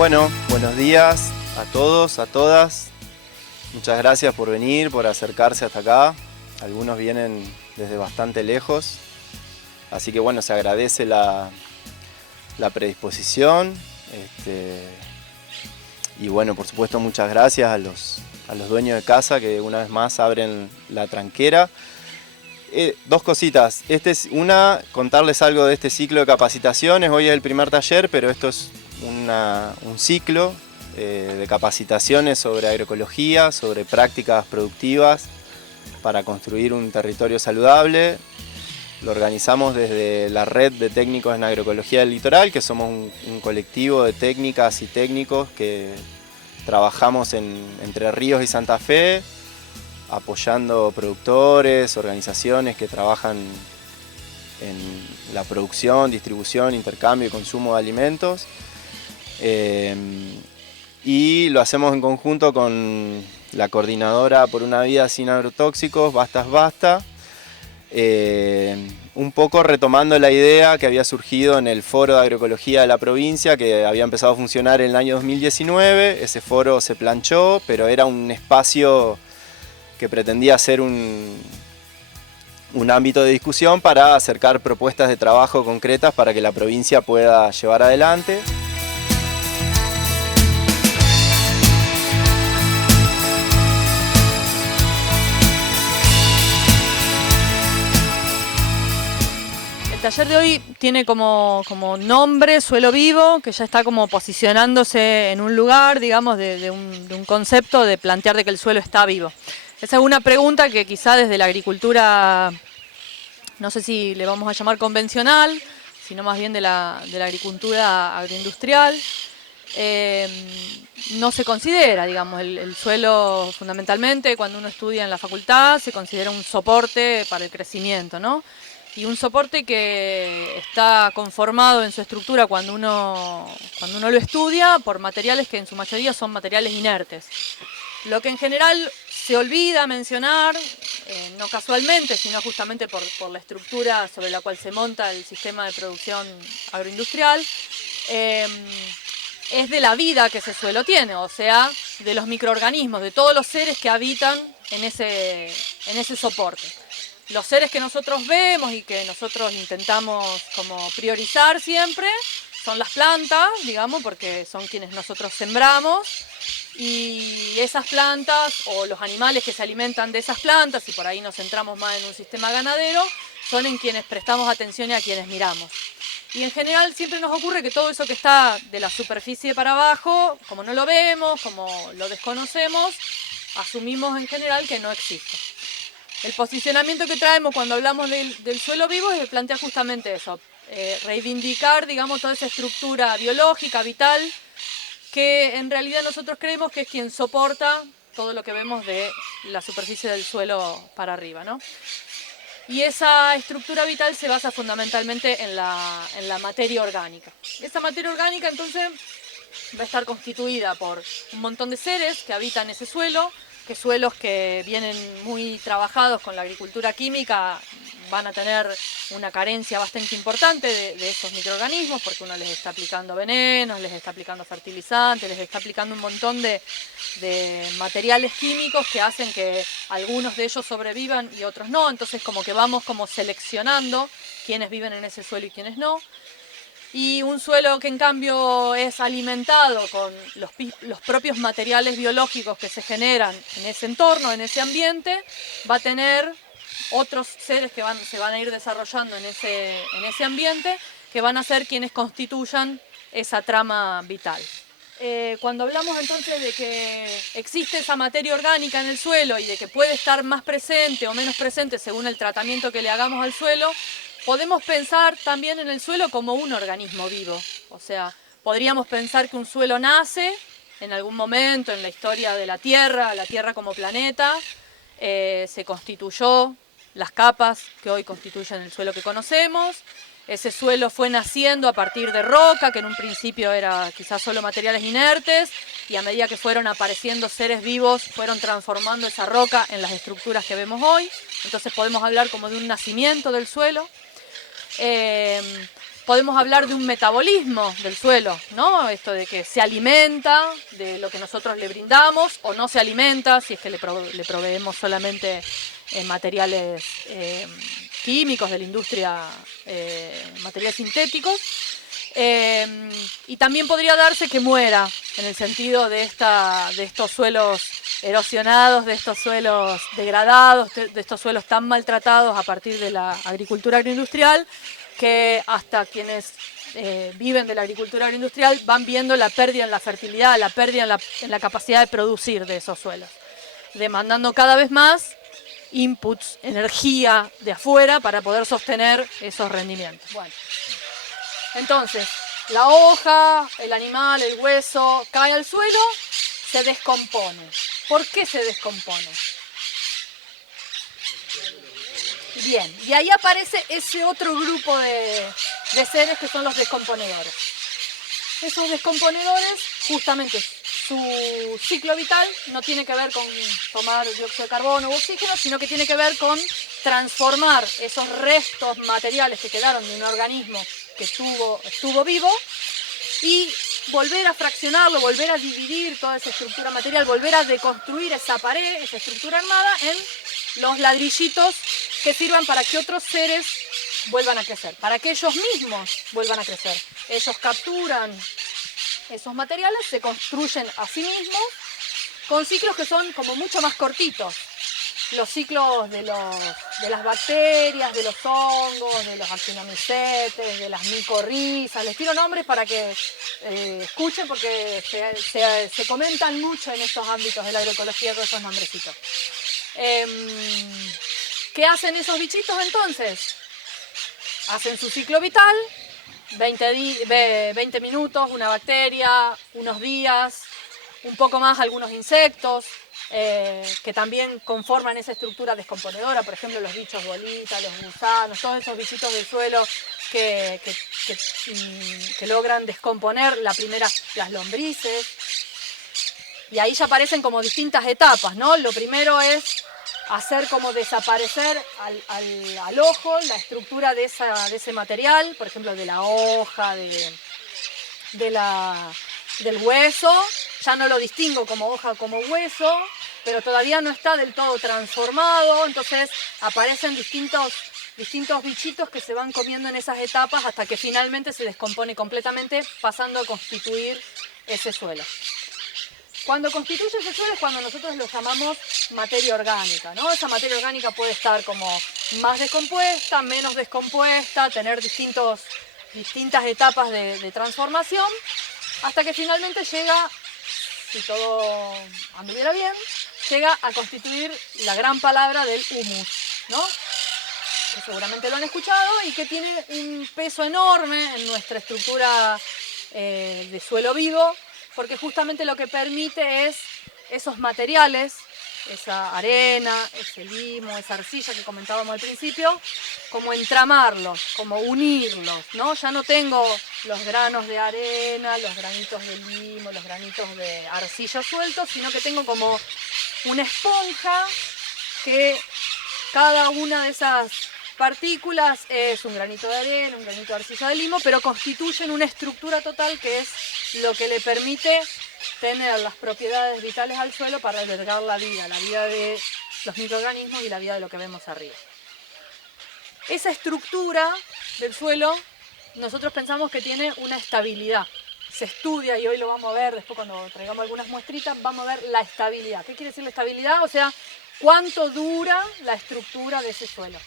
Bueno, buenos días a todos, a todas. Muchas gracias por venir, por acercarse hasta acá. Algunos vienen desde bastante lejos. Así que bueno, se agradece la predisposición. Y bueno, por supuesto, muchas gracias a los dueños de casa que una vez más abren la tranquera. Dos cositas. Contarles algo de este ciclo de capacitaciones. Hoy es el primer taller, pero esto es un ciclo de capacitaciones sobre agroecología, sobre prácticas productivas para construir un territorio saludable. Lo organizamos desde la Red de Técnicos en Agroecología del Litoral, que somos un colectivo de técnicas y técnicos que trabajamos entre Ríos y Santa Fe, apoyando productores, organizaciones que trabajan en la producción, distribución, intercambio y consumo de alimentos. Y lo hacemos en conjunto con la Coordinadora por una Vida Sin Agrotóxicos, Basta es Basta, un poco retomando la idea que había surgido en el Foro de Agroecología de la provincia, que había empezado a funcionar en el año 2019. Ese foro se planchó, pero era un espacio que pretendía ser un ámbito de discusión para acercar propuestas de trabajo concretas para que la provincia pueda llevar adelante. El taller de hoy tiene como nombre Suelo Vivo, que ya está como posicionándose en un lugar, digamos, de un concepto de plantear de que el suelo está vivo. Esa es una pregunta que quizá desde la agricultura, no sé si le vamos a llamar convencional, sino más bien de la agricultura agroindustrial, no se considera, digamos, el suelo fundamentalmente cuando uno estudia en la facultad se considera un soporte para el crecimiento, ¿no? Y un soporte que está conformado en su estructura cuando uno lo estudia por materiales que en su mayoría son materiales inertes. Lo que en general se olvida mencionar, no casualmente, sino justamente por la estructura sobre la cual se monta el sistema de producción agroindustrial, es de la vida que ese suelo tiene, o sea, de los microorganismos, de todos los seres que habitan en ese soporte. Los seres que nosotros vemos y que nosotros intentamos como priorizar siempre son las plantas, digamos, porque son quienes nosotros sembramos, y esas plantas o los animales que se alimentan de esas plantas, y por ahí nos centramos más en un sistema ganadero, son en quienes prestamos atención y a quienes miramos. Y en general siempre nos ocurre que todo eso que está de la superficie para abajo, como no lo vemos, como lo desconocemos, asumimos en general que no existe. El posicionamiento que traemos cuando hablamos del suelo vivo es plantear justamente eso, reivindicar, digamos, toda esa estructura biológica, vital, que en realidad nosotros creemos que es quien soporta todo lo que vemos de la superficie del suelo para arriba, ¿no? Y esa estructura vital se basa fundamentalmente en la materia orgánica. Esa materia orgánica entonces va a estar constituida por un montón de seres que habitan ese suelo, que suelos que vienen muy trabajados con la agricultura química van a tener una carencia bastante importante de esos microorganismos, porque uno les está aplicando venenos, les está aplicando fertilizantes, les está aplicando un montón de materiales químicos que hacen que algunos de ellos sobrevivan y otros no. Entonces como que vamos como seleccionando quiénes viven en ese suelo y quiénes no. Y un suelo que en cambio es alimentado con los propios materiales biológicos que se generan en ese entorno, en ese ambiente, va a tener otros seres que se van a ir desarrollando en ese ambiente, que van a ser quienes constituyan esa trama vital. Cuando hablamos entonces de que existe esa materia orgánica en el suelo y de que puede estar más presente o menos presente según el tratamiento que le hagamos al suelo, podemos pensar también en el suelo como un organismo vivo. O sea, podríamos pensar que un suelo nace en algún momento en la historia de la Tierra como planeta, se constituyó las capas que hoy constituyen el suelo que conocemos. Ese suelo fue naciendo a partir de roca, que en un principio era quizás solo materiales inertes, y a medida que fueron apareciendo seres vivos, fueron transformando esa roca en las estructuras que vemos hoy. Entonces podemos hablar como de un nacimiento del suelo. podemos hablar de un metabolismo del suelo, ¿no? Esto de que se alimenta de lo que nosotros le brindamos o no se alimenta, si es que le proveemos solamente materiales químicos de la industria, materiales sintéticos. Y también podría darse que muera, en el sentido de estos suelos erosionados, de estos suelos degradados, de estos suelos tan maltratados a partir de la agricultura agroindustrial, que hasta quienes viven de la agricultura agroindustrial van viendo la pérdida en la fertilidad, la pérdida en la capacidad de producir de esos suelos, demandando cada vez más inputs, energía de afuera para poder sostener esos rendimientos. Bueno, entonces, la hoja, el animal, el hueso, cae al suelo, se descompone. ¿Por qué se descompone? Bien, y ahí aparece ese otro grupo de seres que son los descomponedores. Esos descomponedores, justamente, su ciclo vital no tiene que ver con tomar dióxido de carbono u oxígeno, sino que tiene que ver con transformar esos restos materiales que quedaron de un organismo que estuvo vivo y volver a fraccionarlo, volver a dividir toda esa estructura material, volver a deconstruir esa pared, esa estructura armada en los ladrillitos que sirvan para que otros seres vuelvan a crecer, para que ellos mismos vuelvan a crecer. Ellos capturan esos materiales, se construyen a sí mismos con ciclos que son como mucho más cortitos. Los ciclos de las bacterias, de los hongos, de los actinomicetes, de las micorrizas. Les tiro nombres para que escuchen, porque se comentan mucho en estos ámbitos de la agroecología con esos nombrecitos. ¿Qué hacen esos bichitos entonces? Hacen su ciclo vital, 20 minutos, una bacteria, unos días, un poco más algunos insectos, que también conforman esa estructura descomponedora, por ejemplo los bichos bolitas, los gusanos, todos esos bichitos del suelo que logran descomponer las lombrices. Y ahí ya aparecen como distintas etapas, ¿no? Lo primero es hacer como desaparecer al ojo la estructura de ese material, por ejemplo de la hoja, del hueso. Ya no lo distingo como hoja, como hueso, pero todavía no está del todo transformado, entonces aparecen distintos bichitos que se van comiendo en esas etapas hasta que finalmente se descompone completamente, pasando a constituir ese suelo. Cuando constituye ese suelo es cuando nosotros lo llamamos materia orgánica, ¿no? Esa materia orgánica puede estar como más descompuesta, menos descompuesta, tener distintas etapas de transformación, hasta que finalmente llega, si todo anduviera bien, llega a constituir la gran palabra del humus, ¿no? Que seguramente lo han escuchado y que tiene un peso enorme en nuestra estructura de suelo vivo, porque justamente lo que permite es esos materiales, esa arena, ese limo, esa arcilla que comentábamos al principio, como entramarlos, como unirlos, ¿no? Ya no tengo los granos de arena, los granitos de limo, los granitos de arcilla sueltos, sino que tengo como una esponja que cada una de esas partículas es un granito de arena, un granito de arcilla de limo, pero constituyen una estructura total que es lo que le permite tener las propiedades vitales al suelo para albergar la vida de los microorganismos y la vida de lo que vemos arriba. Esa estructura del suelo nosotros pensamos que tiene una estabilidad. Se estudia, y hoy lo vamos a ver, después cuando traigamos algunas muestritas, vamos a ver la estabilidad. ¿Qué quiere decir la estabilidad? O sea, cuánto dura la estructura de ese suelo.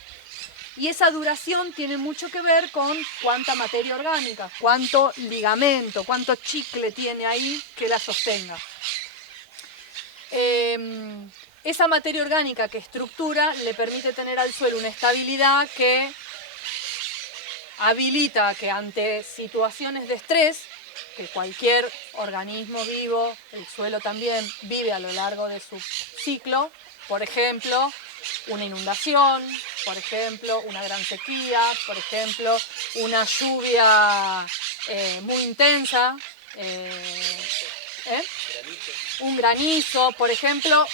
Y esa duración tiene mucho que ver con cuánta materia orgánica, cuánto ligamento, cuánto chicle tiene ahí que la sostenga. Esa materia orgánica que estructura le permite tener al suelo una estabilidad que habilita que ante situaciones de estrés, que cualquier organismo vivo, el suelo también vive a lo largo de su ciclo, por ejemplo, una inundación, por ejemplo, una gran sequía, por ejemplo, una lluvia muy intensa, un granizo, por ejemplo,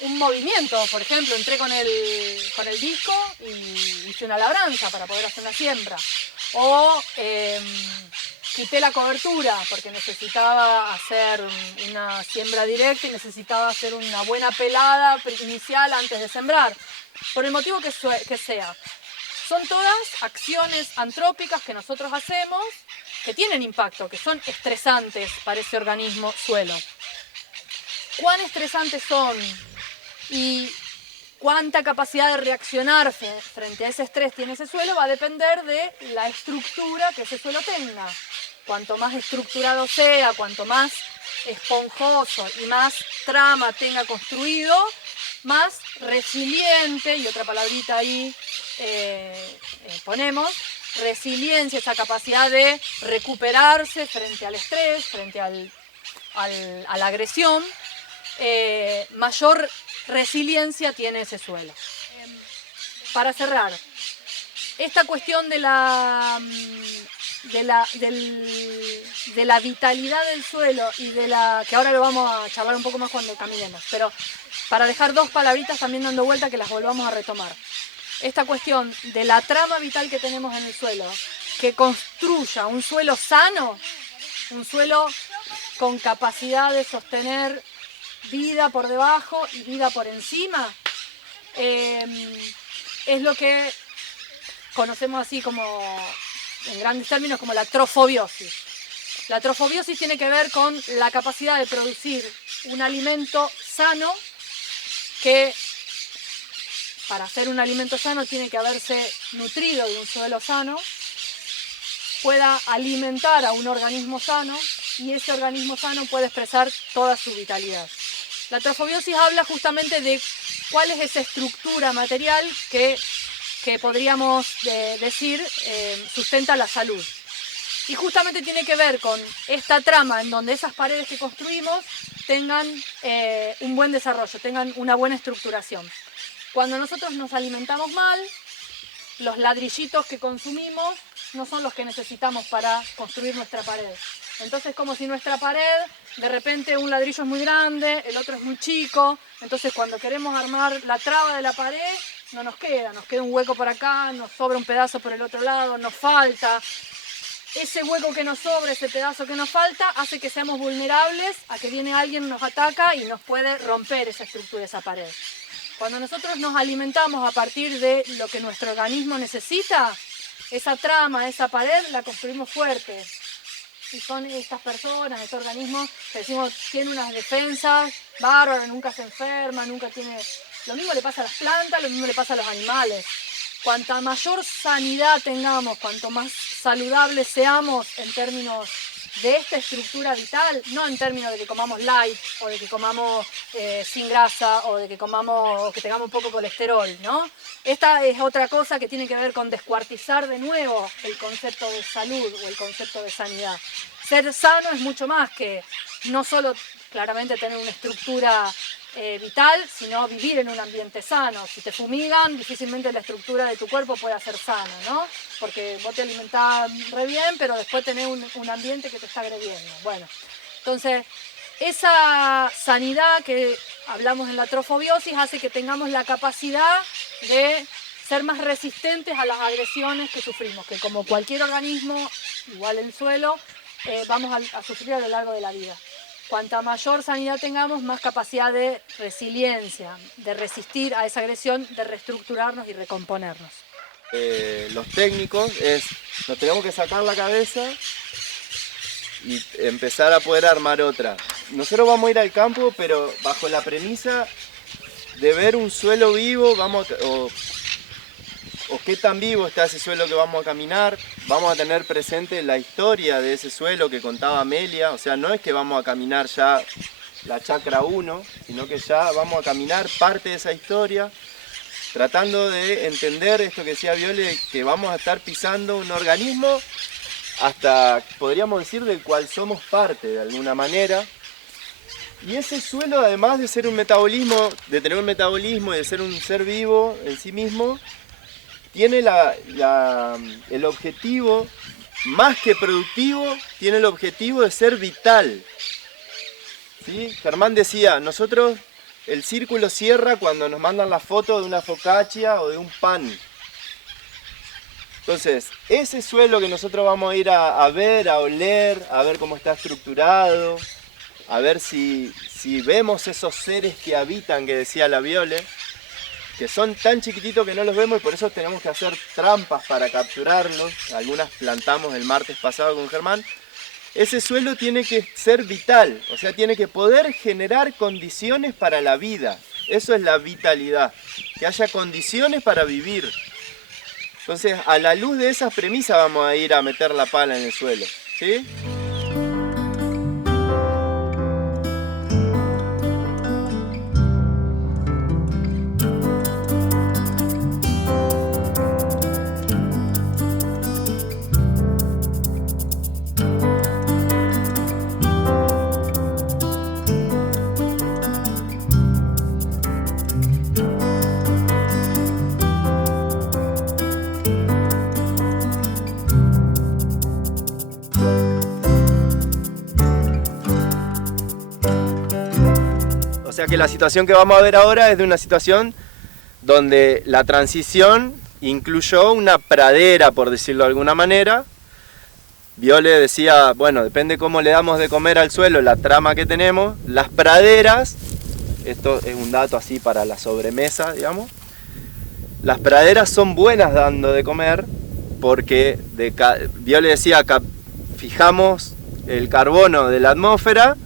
un movimiento. Por ejemplo, entré con el disco y hice una labranza para poder hacer una siembra. O quité la cobertura porque necesitaba hacer una siembra directa y necesitaba hacer una buena pelada inicial antes de sembrar. Por el motivo que sea. Son todas acciones antrópicas que nosotros hacemos que tienen impacto, que son estresantes para ese organismo suelo. ¿Cuán estresantes son y cuánta capacidad de reaccionar frente a ese estrés tiene ese suelo? Va a depender de la estructura que ese suelo tenga. Cuanto más estructurado sea, cuanto más esponjoso y más trama tenga construido, más resiliente, y otra palabrita ahí ponemos, resiliencia, esa capacidad de recuperarse frente al estrés, frente a la agresión, mayor resiliencia tiene ese suelo. Para cerrar, esta cuestión de la vitalidad del suelo y que ahora lo vamos a charlar un poco más cuando caminemos, pero para dejar dos palabritas también dando vuelta que las volvamos a retomar. Esta cuestión de la trama vital que tenemos en el suelo, que construya un suelo sano, un suelo con capacidad de sostener vida por debajo y vida por encima, es lo que conocemos así como, en grandes términos, como la trofobiosis. La trofobiosis tiene que ver con la capacidad de producir un alimento sano que, para hacer un alimento sano, tiene que haberse nutrido de un suelo sano, pueda alimentar a un organismo sano y ese organismo sano puede expresar toda su vitalidad. La trofobiosis habla justamente de cuál es esa estructura material que podríamos decir sustenta la salud. Y justamente tiene que ver con esta trama en donde esas paredes que construimos tengan un buen desarrollo, tengan una buena estructuración. Cuando nosotros nos alimentamos mal, los ladrillitos que consumimos no son los que necesitamos para construir nuestra pared. Entonces, como si nuestra pared, de repente un ladrillo es muy grande, el otro es muy chico, entonces cuando queremos armar la traba de la pared, no nos queda un hueco por acá, nos sobra un pedazo por el otro lado, nos falta. Ese hueco que nos sobra, ese pedazo que nos falta, hace que seamos vulnerables a que viene alguien, nos ataca y nos puede romper esa estructura, esa pared. Cuando nosotros nos alimentamos a partir de lo que nuestro organismo necesita, esa trama, esa pared, la construimos fuerte. Y son estas personas, este organismo, que decimos, tiene unas defensas bárbaras, nunca se enferma, nunca tiene... Lo mismo le pasa a las plantas, lo mismo le pasa a los animales. Cuanta mayor sanidad tengamos, cuanto más saludables seamos en términos de esta estructura vital, no en términos de que comamos light, o de que comamos sin grasa, o de que comamos, o que tengamos poco colesterol, ¿no? Esta es otra cosa que tiene que ver con descuartizar de nuevo el concepto de salud o el concepto de sanidad. Ser sano es mucho más que no solo claramente tener una estructura vital, sino vivir en un ambiente sano. Si te fumigan, difícilmente la estructura de tu cuerpo pueda ser sana, ¿no? Porque vos te alimentás re bien, pero después tenés un ambiente que te está agrediendo. Bueno, entonces, esa sanidad que hablamos en la trofobiosis hace que tengamos la capacidad de ser más resistentes a las agresiones que sufrimos, que como cualquier organismo, igual el suelo, vamos a sufrir a lo largo de la vida. Cuanta mayor sanidad tengamos, más capacidad de resiliencia, de resistir a esa agresión, de reestructurarnos y recomponernos. Los técnicos nos tenemos que sacar la cabeza y empezar a poder armar otra. Nosotros vamos a ir al campo, pero bajo la premisa de ver un suelo vivo, o qué tan vivo está ese suelo que vamos a caminar. Vamos a tener presente la historia de ese suelo que contaba Amelia, o sea, no es que vamos a caminar ya la chacra 1, sino que ya vamos a caminar parte de esa historia, tratando de entender esto que decía Viole, que vamos a estar pisando un organismo hasta, podríamos decir, del cual somos parte de alguna manera. Y ese suelo, además de ser un metabolismo, de tener un metabolismo y de ser un ser vivo en sí mismo, tiene el objetivo, más que productivo, tiene el objetivo de ser vital. ¿Sí? Germán decía, nosotros el círculo cierra cuando nos mandan la foto de una focaccia o de un pan. Entonces, ese suelo que nosotros vamos a ir a ver, a oler, a ver cómo está estructurado, a ver si vemos esos seres que habitan, que decía la Viole, que son tan chiquititos que no los vemos y por eso tenemos que hacer trampas para capturarlos. Algunas plantamos el martes pasado con Germán. Ese suelo tiene que ser vital, o sea, tiene que poder generar condiciones para la vida. Eso es la vitalidad, que haya condiciones para vivir. Entonces, a la luz de esas premisas vamos a ir a meter la pala en el suelo, ¿sí? O sea que la situación que vamos a ver ahora es de una situación donde la transición incluyó una pradera, por decirlo de alguna manera. Viole decía, bueno, depende cómo le damos de comer al suelo, la trama que tenemos. Las praderas, esto es un dato así para la sobremesa, digamos. Las praderas son buenas dando de comer porque Viole decía que fijamos el carbono de la atmósfera.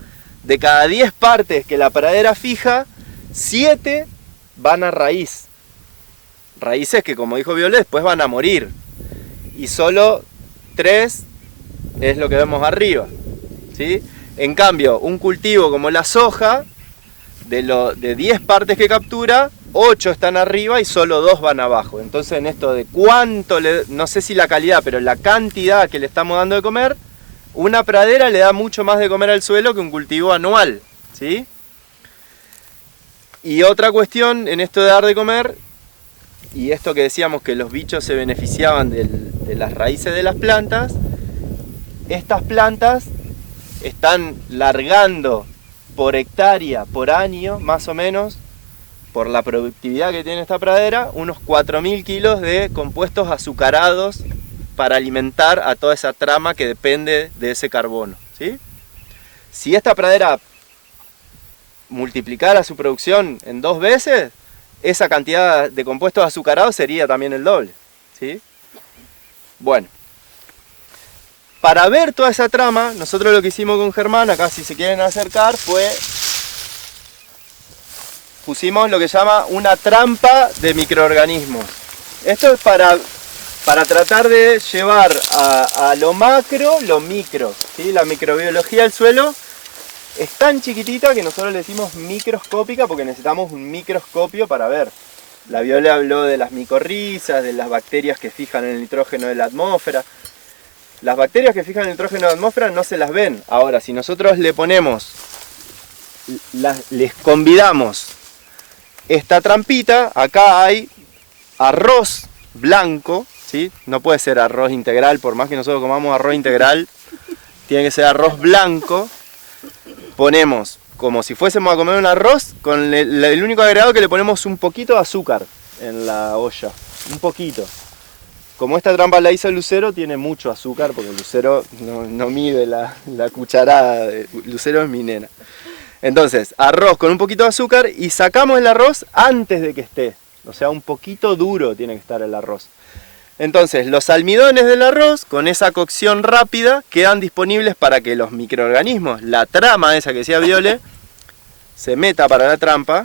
De cada 10 partes que la pradera fija, 7 van a raíz. Raíces que, como dijo Viole, después van a morir. Y solo 3 es lo que vemos arriba, ¿sí? En cambio, un cultivo como la soja, de 10 partes que captura, 8 están arriba y solo 2 van abajo. Entonces, en esto de cuánto, no sé si la calidad, pero la cantidad que le estamos dando de comer, una pradera le da mucho más de comer al suelo que un cultivo anual, ¿sí? Y otra cuestión en esto de dar de comer, y esto que decíamos que los bichos se beneficiaban de las raíces de las plantas, estas plantas están largando por hectárea, por año, más o menos, por la productividad que tiene esta pradera, unos 4.000 kilos de compuestos azucarados para alimentar a toda esa trama que depende de ese carbono, ¿sí? Si esta pradera multiplicara su producción en 2 veces, esa cantidad de compuestos azucarados sería también el doble, ¿sí? Bueno, para ver toda esa trama, nosotros lo que hicimos con Germán, acá si se quieren acercar, pusimos lo que se llama una trampa de microorganismos. Esto es para tratar de llevar a lo macro, lo micro, ¿sí? La microbiología del suelo es tan chiquitita que nosotros le decimos microscópica porque necesitamos un microscopio para ver. La Viole habló de las micorrizas, de las bacterias que fijan el nitrógeno de la atmósfera. Las bacterias que fijan el nitrógeno de la atmósfera no se las ven. Ahora, si nosotros le ponemos, les convidamos esta trampita, acá hay arroz blanco, ¿sí? No puede ser arroz integral, por más que nosotros comamos arroz integral, tiene que ser arroz blanco. Ponemos, como si fuésemos a comer un arroz, con el único agregado que le ponemos un poquito de azúcar en la olla, un poquito. Como esta trampa la hizo Lucero, tiene mucho azúcar, porque Lucero no mide la cucharada, Lucero es mi nena. Entonces, arroz con un poquito de azúcar y sacamos el arroz antes de que esté. O sea, un poquito duro tiene que estar el arroz. Entonces, los almidones del arroz, con esa cocción rápida, quedan disponibles para que los microorganismos, la trama esa que decía Viole, se meta para la trampa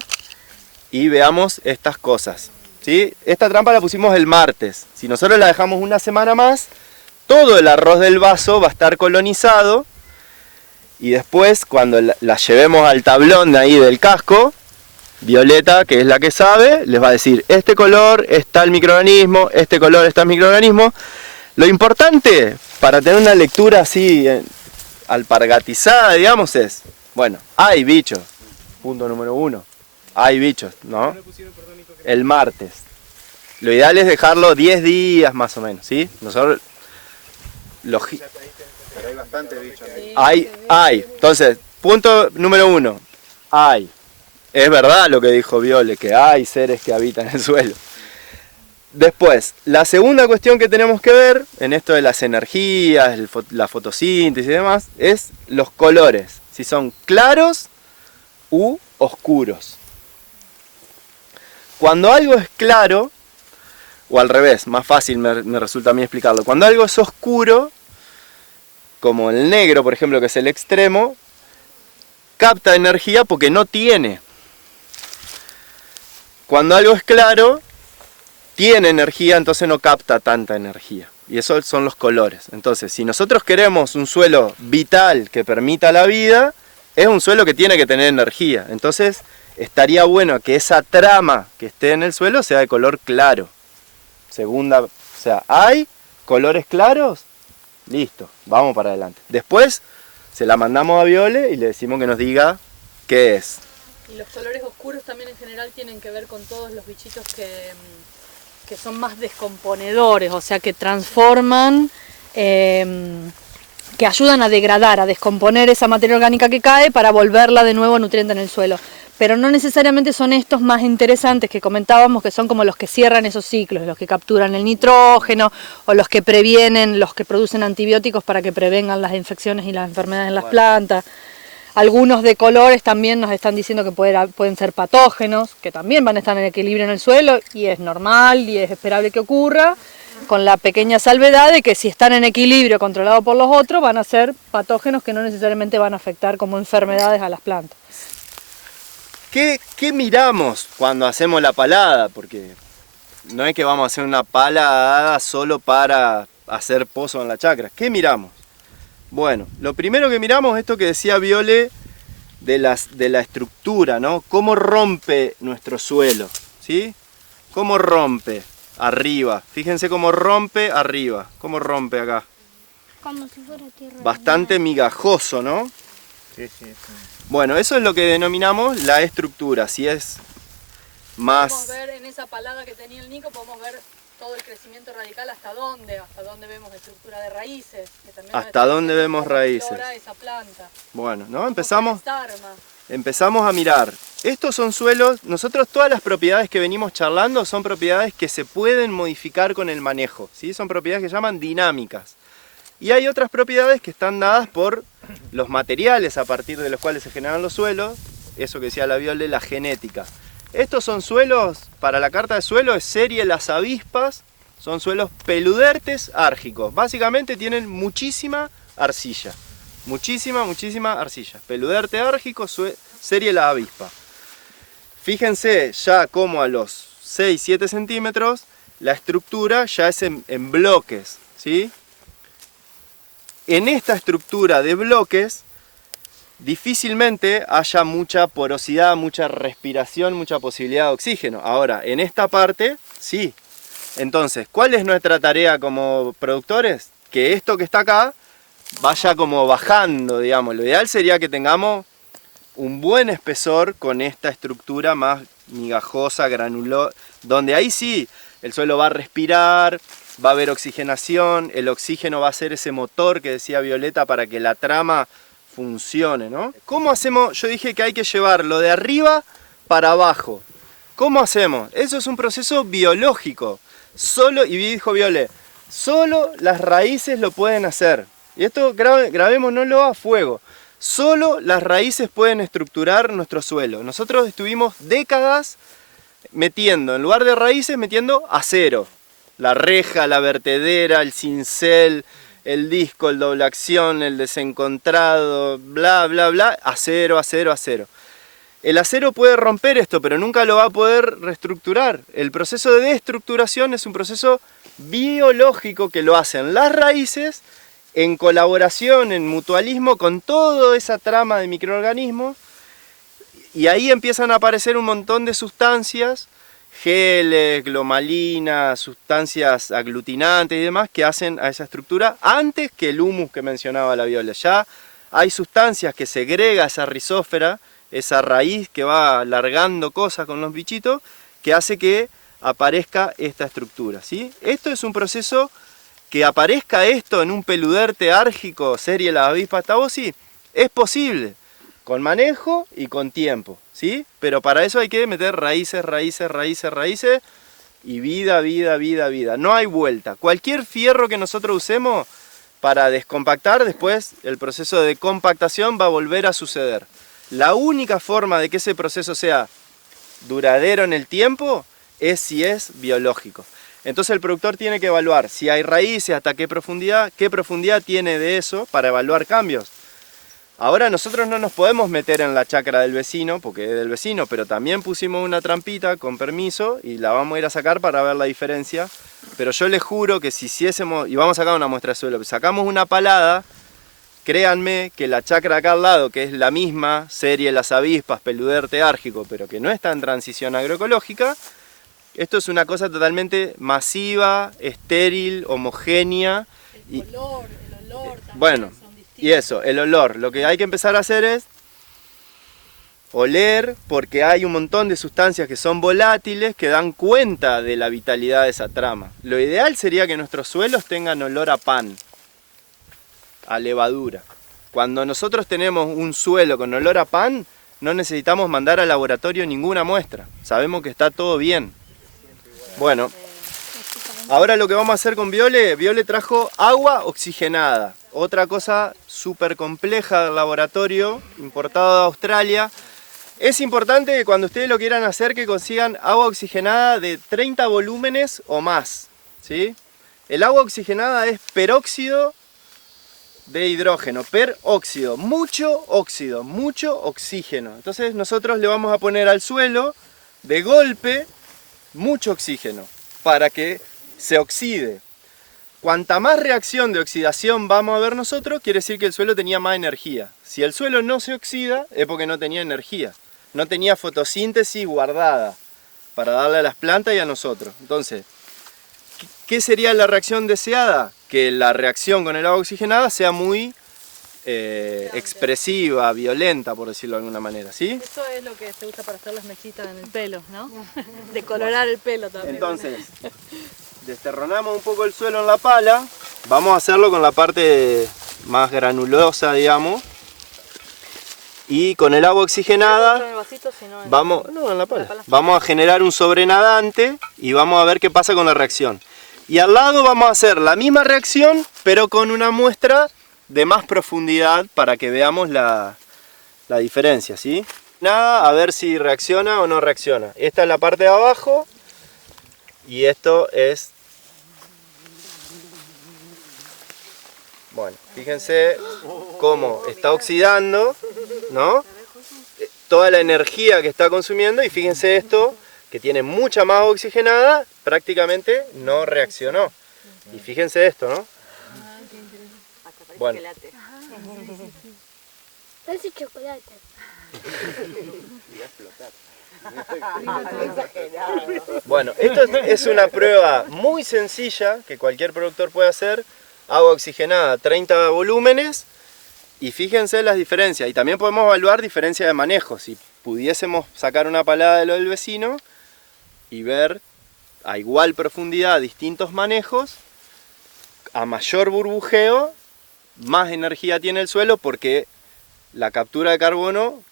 y veamos estas cosas, ¿sí? Esta trampa la pusimos el martes. Si nosotros la dejamos una semana más, todo el arroz del vaso va a estar colonizado y después, cuando la llevemos al tablón de ahí del casco, Violeta, que es la que sabe, les va a decir, este color está el microorganismo, este color está el microorganismo. Lo importante para tener una lectura así alpargatizada, digamos, es, bueno, hay bichos, punto número 1, hay bichos, ¿no? El martes. Lo ideal es dejarlo 10 días más o menos, ¿sí? Nosotros, pero hay bastante bichos. Hay. Entonces, punto número 1, hay. Es verdad lo que dijo Viole, que hay seres que habitan el suelo. Después, la segunda cuestión que tenemos que ver en esto de las energías, la fotosíntesis y demás, es los colores, si son claros u oscuros. Cuando algo es claro, o al revés, más fácil me resulta a mí explicarlo, cuando algo es oscuro, como el negro, por ejemplo, que es el extremo, capta energía porque no tiene. Cuando algo es claro, tiene energía, entonces no capta tanta energía. Y esos son los colores. Entonces, si nosotros queremos un suelo vital que permita la vida, es un suelo que tiene que tener energía. Entonces, estaría bueno que esa trama que esté en el suelo sea de color claro. Segunda, o sea, ¿hay colores claros? Listo, vamos para adelante. Después, se la mandamos a Viole y le decimos que nos diga qué es. Y los colores oscuros también en general tienen que ver con todos los bichitos que son más descomponedores, o sea, que transforman, que ayudan a degradar, a descomponer esa materia orgánica que cae para volverla de nuevo nutriente en el suelo. Pero no necesariamente son estos más interesantes que comentábamos, que son como los que cierran esos ciclos, los que capturan el nitrógeno o los que previenen, los que producen antibióticos para que prevengan las infecciones y las enfermedades en las plantas. Algunos de colores también nos están diciendo que pueden ser patógenos, que también van a estar en equilibrio en el suelo y es normal y es esperable que ocurra, con la pequeña salvedad de que si están en equilibrio controlado por los otros van a ser patógenos que no necesariamente van a afectar como enfermedades a las plantas. ¿Qué miramos cuando hacemos la palada? Porque no es que vamos a hacer una palada solo para hacer pozo en la chacra. ¿Qué miramos? Bueno, lo primero que miramos es esto que decía Viole de la estructura, ¿no? Cómo rompe nuestro suelo, ¿sí? Cómo rompe arriba. Fíjense cómo rompe arriba. Cómo rompe acá. Como si fuera tierra. Bastante migajoso, ¿no? Sí, sí. Bueno, eso es lo que denominamos la estructura. Si es más... Podemos ver en esa palada que tenía el Nico, podemos ver todo el crecimiento radical hasta dónde vemos estructura de raíces. Que también hasta dónde vemos raíces. Esa planta. Bueno, ¿no? Empezamos Empezamos a mirar. Estos son suelos, nosotros todas las propiedades que venimos charlando son propiedades que se pueden modificar con el manejo, ¿sí? Son propiedades que se llaman dinámicas. Y hay otras propiedades que están dadas por los materiales a partir de los cuales se generan los suelos, eso que decía la Viole, la genética. Estos son suelos, para la carta de suelo es serie las avispas, son suelos peludertes árgicos. Básicamente tienen muchísima arcilla. Muchísima arcilla. Peluderte árgico, serie la avispa. Fíjense ya como a los 6-7 centímetros la estructura ya es en bloques, ¿sí? En esta estructura de bloques difícilmente haya mucha porosidad, mucha respiración, mucha posibilidad de oxígeno. Ahora, en esta parte, sí. Entonces, ¿cuál es nuestra tarea como productores? Que esto que está acá vaya como bajando, digamos. Lo ideal sería que tengamos un buen espesor con esta estructura más migajosa, granulosa, donde ahí sí el suelo va a respirar, va a haber oxigenación, el oxígeno va a ser ese motor que decía Violeta para que la trama funcione, ¿no? ¿Cómo hacemos? Yo dije que hay que llevarlo de arriba para abajo. ¿Cómo hacemos? Eso es un proceso biológico. Solo, y dijo Viole, solo las raíces lo pueden hacer. Y esto grabémonoslo a fuego. Solo las raíces pueden estructurar nuestro suelo. Nosotros estuvimos décadas metiendo, en lugar de raíces, metiendo acero. La reja, la vertedera, el cincel, el disco, el doble acción, el desencontrado, bla, bla, bla, acero, acero, acero. El acero puede romper esto, pero nunca lo va a poder reestructurar. El proceso de deestructuración es un proceso biológico que lo hacen las raíces en colaboración, en mutualismo con toda esa trama de microorganismos, y ahí empiezan a aparecer un montón de sustancias, geles, glomalinas, sustancias aglutinantes y demás que hacen a esa estructura antes que el humus que mencionaba la Viola. Ya hay sustancias que segrega esa rizósfera, esa raíz que va alargando cosas con los bichitos, que hace que aparezca esta estructura, ¿sí? Esto es un proceso que aparezca esto en un peluderte árgico, serie la avispa tabosi, es posible. con manejo y con tiempo, ¿sí? Pero para eso hay que meter raíces, raíces, raíces, raíces y vida, vida, vida, vida. No hay vuelta. Cualquier fierro que nosotros usemos para descompactar, después el proceso de compactación va a volver a suceder. La única forma de que ese proceso sea duradero en el tiempo es si es biológico. Entonces el productor tiene que evaluar si hay raíces, hasta qué profundidad tiene de eso para evaluar cambios. Ahora nosotros no nos podemos meter en la chacra del vecino, porque es del vecino, pero también pusimos una trampita con permiso y la vamos a ir a sacar para ver la diferencia. Pero yo les juro que si hiciésemos, y vamos a sacar una muestra de suelo, sacamos una palada, créanme que la chacra acá al lado, que es la misma serie Las Avispas, Peluder teárgico, pero que no está en transición agroecológica, esto es una cosa totalmente masiva, estéril, homogénea. El olor también. Bueno, y eso, el olor. Lo que hay que empezar a hacer es oler, porque hay un montón de sustancias que son volátiles que dan cuenta de la vitalidad de esa trama. Lo ideal sería que nuestros suelos tengan olor a pan, a levadura. Cuando nosotros tenemos un suelo con olor a pan, no necesitamos mandar al laboratorio ninguna muestra. Sabemos que está todo bien. Bueno, ahora lo que vamos a hacer con Viole trajo agua oxigenada. Otra cosa súper compleja del laboratorio, importado de Australia. Es importante que cuando ustedes lo quieran hacer que consigan agua oxigenada de 30 volúmenes o más, ¿sí? El agua oxigenada es peróxido de hidrógeno, peróxido, mucho oxígeno. Entonces nosotros le vamos a poner al suelo de golpe mucho oxígeno para que se oxide. Cuanta más reacción de oxidación vamos a ver nosotros, quiere decir que el suelo tenía más energía. Si el suelo no se oxida, es porque no tenía energía. No tenía fotosíntesis guardada para darle a las plantas y a nosotros. Entonces, ¿qué sería la reacción deseada? Que la reacción con el agua oxigenada sea muy expresiva, violenta, por decirlo de alguna manera, ¿sí? Eso es lo que se usa para hacer las mechitas en el pelo, ¿no? Decolorar el pelo también. Entonces, desterronamos un poco el suelo en la pala. Vamos a hacerlo con la parte más granulosa, digamos. Y con el agua oxigenada vamos a generar un sobrenadante y vamos a ver qué pasa con la reacción. Y al lado vamos a hacer la misma reacción, pero con una muestra de más profundidad para que veamos la diferencia, ¿sí? Nada, a ver si reacciona o no reacciona. Esta es la parte de abajo y esto es... Bueno, fíjense cómo está oxidando, ¿no? Toda la energía que está consumiendo, y fíjense esto, que tiene mucha más oxigenada, prácticamente no reaccionó. Y fíjense esto, ¿no? Bueno. Parece chocolate. Bueno, esto es una prueba muy sencilla que cualquier productor puede hacer. Agua oxigenada, 30 volúmenes, y fíjense las diferencias. Y también podemos evaluar diferencias de manejo. Si pudiésemos sacar una palada de lo del vecino y ver a igual profundidad distintos manejos, a mayor burbujeo, más energía tiene el suelo porque la captura de carbono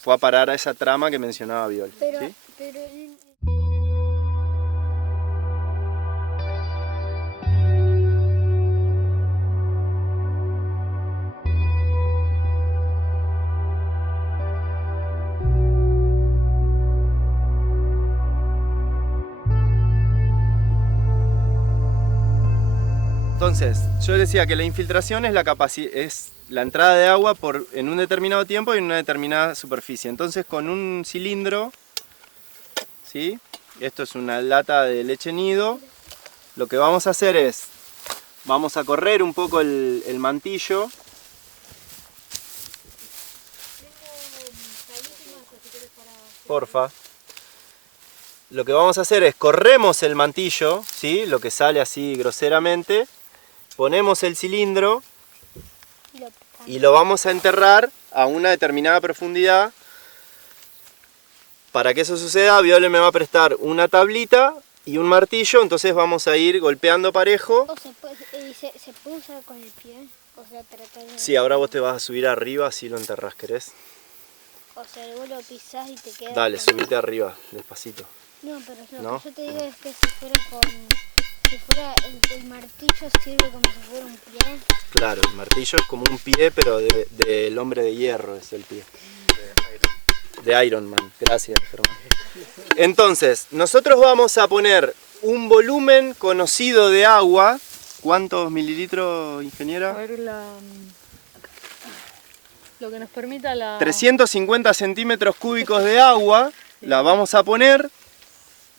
fue a parar a esa trama que mencionaba Viole. ¿Sí? Entonces, yo decía que la infiltración es la entrada de agua en un determinado tiempo y en una determinada superficie. Entonces, con un cilindro, ¿sí? Esto es una lata de leche nido, lo que vamos a hacer es, vamos a correr un poco el mantillo. Porfa. Lo que vamos a hacer es, corremos el mantillo, ¿sí? Lo que sale así groseramente. Ponemos el cilindro y lo vamos a enterrar a una determinada profundidad. Para que eso suceda, Viole me va a prestar una tablita y un martillo, entonces vamos a ir golpeando parejo. ¿Se puede usar con el pie? O sea, tratar de... Sí, ahora vos te vas a subir arriba, así lo enterrás, ¿querés? O sea, vos lo pisás y te queda... Dale, subite arriba, despacito. No, pero ¿No? lo que yo te digo es que si fuera si fuera el martillo sirve como si fuera un pie. Claro, el martillo es como un pie, pero del hombre de hierro es el pie. De Iron Man, gracias, Germán. Entonces, nosotros vamos a poner un volumen conocido de agua. ¿Cuántos mililitros, A ingeniera? ver lo que nos permita la... 350 centímetros cúbicos de agua. La vamos a poner.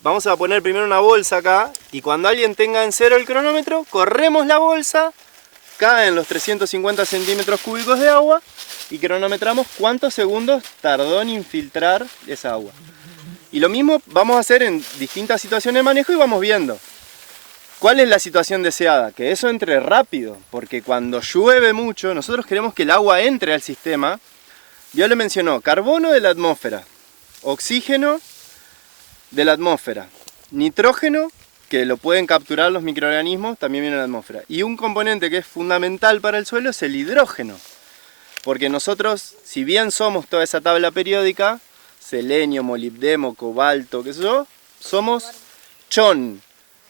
Vamos a poner primero una bolsa acá. Y cuando alguien tenga en cero el cronómetro, corremos la bolsa. Caen los 350 centímetros cúbicos de agua. Y cronometramos cuántos segundos tardó en infiltrar esa agua. Y lo mismo vamos a hacer en distintas situaciones de manejo y vamos viendo. ¿Cuál es la situación deseada? Que eso entre rápido, porque cuando llueve mucho, nosotros queremos que el agua entre al sistema. Ya le mencionó, carbono de la atmósfera, oxígeno de la atmósfera, nitrógeno, que lo pueden capturar los microorganismos, también viene de la atmósfera. Y un componente que es fundamental para el suelo es el hidrógeno. Porque nosotros, si bien somos toda esa tabla periódica, selenio, molibdeno, cobalto, qué sé yo, somos chon,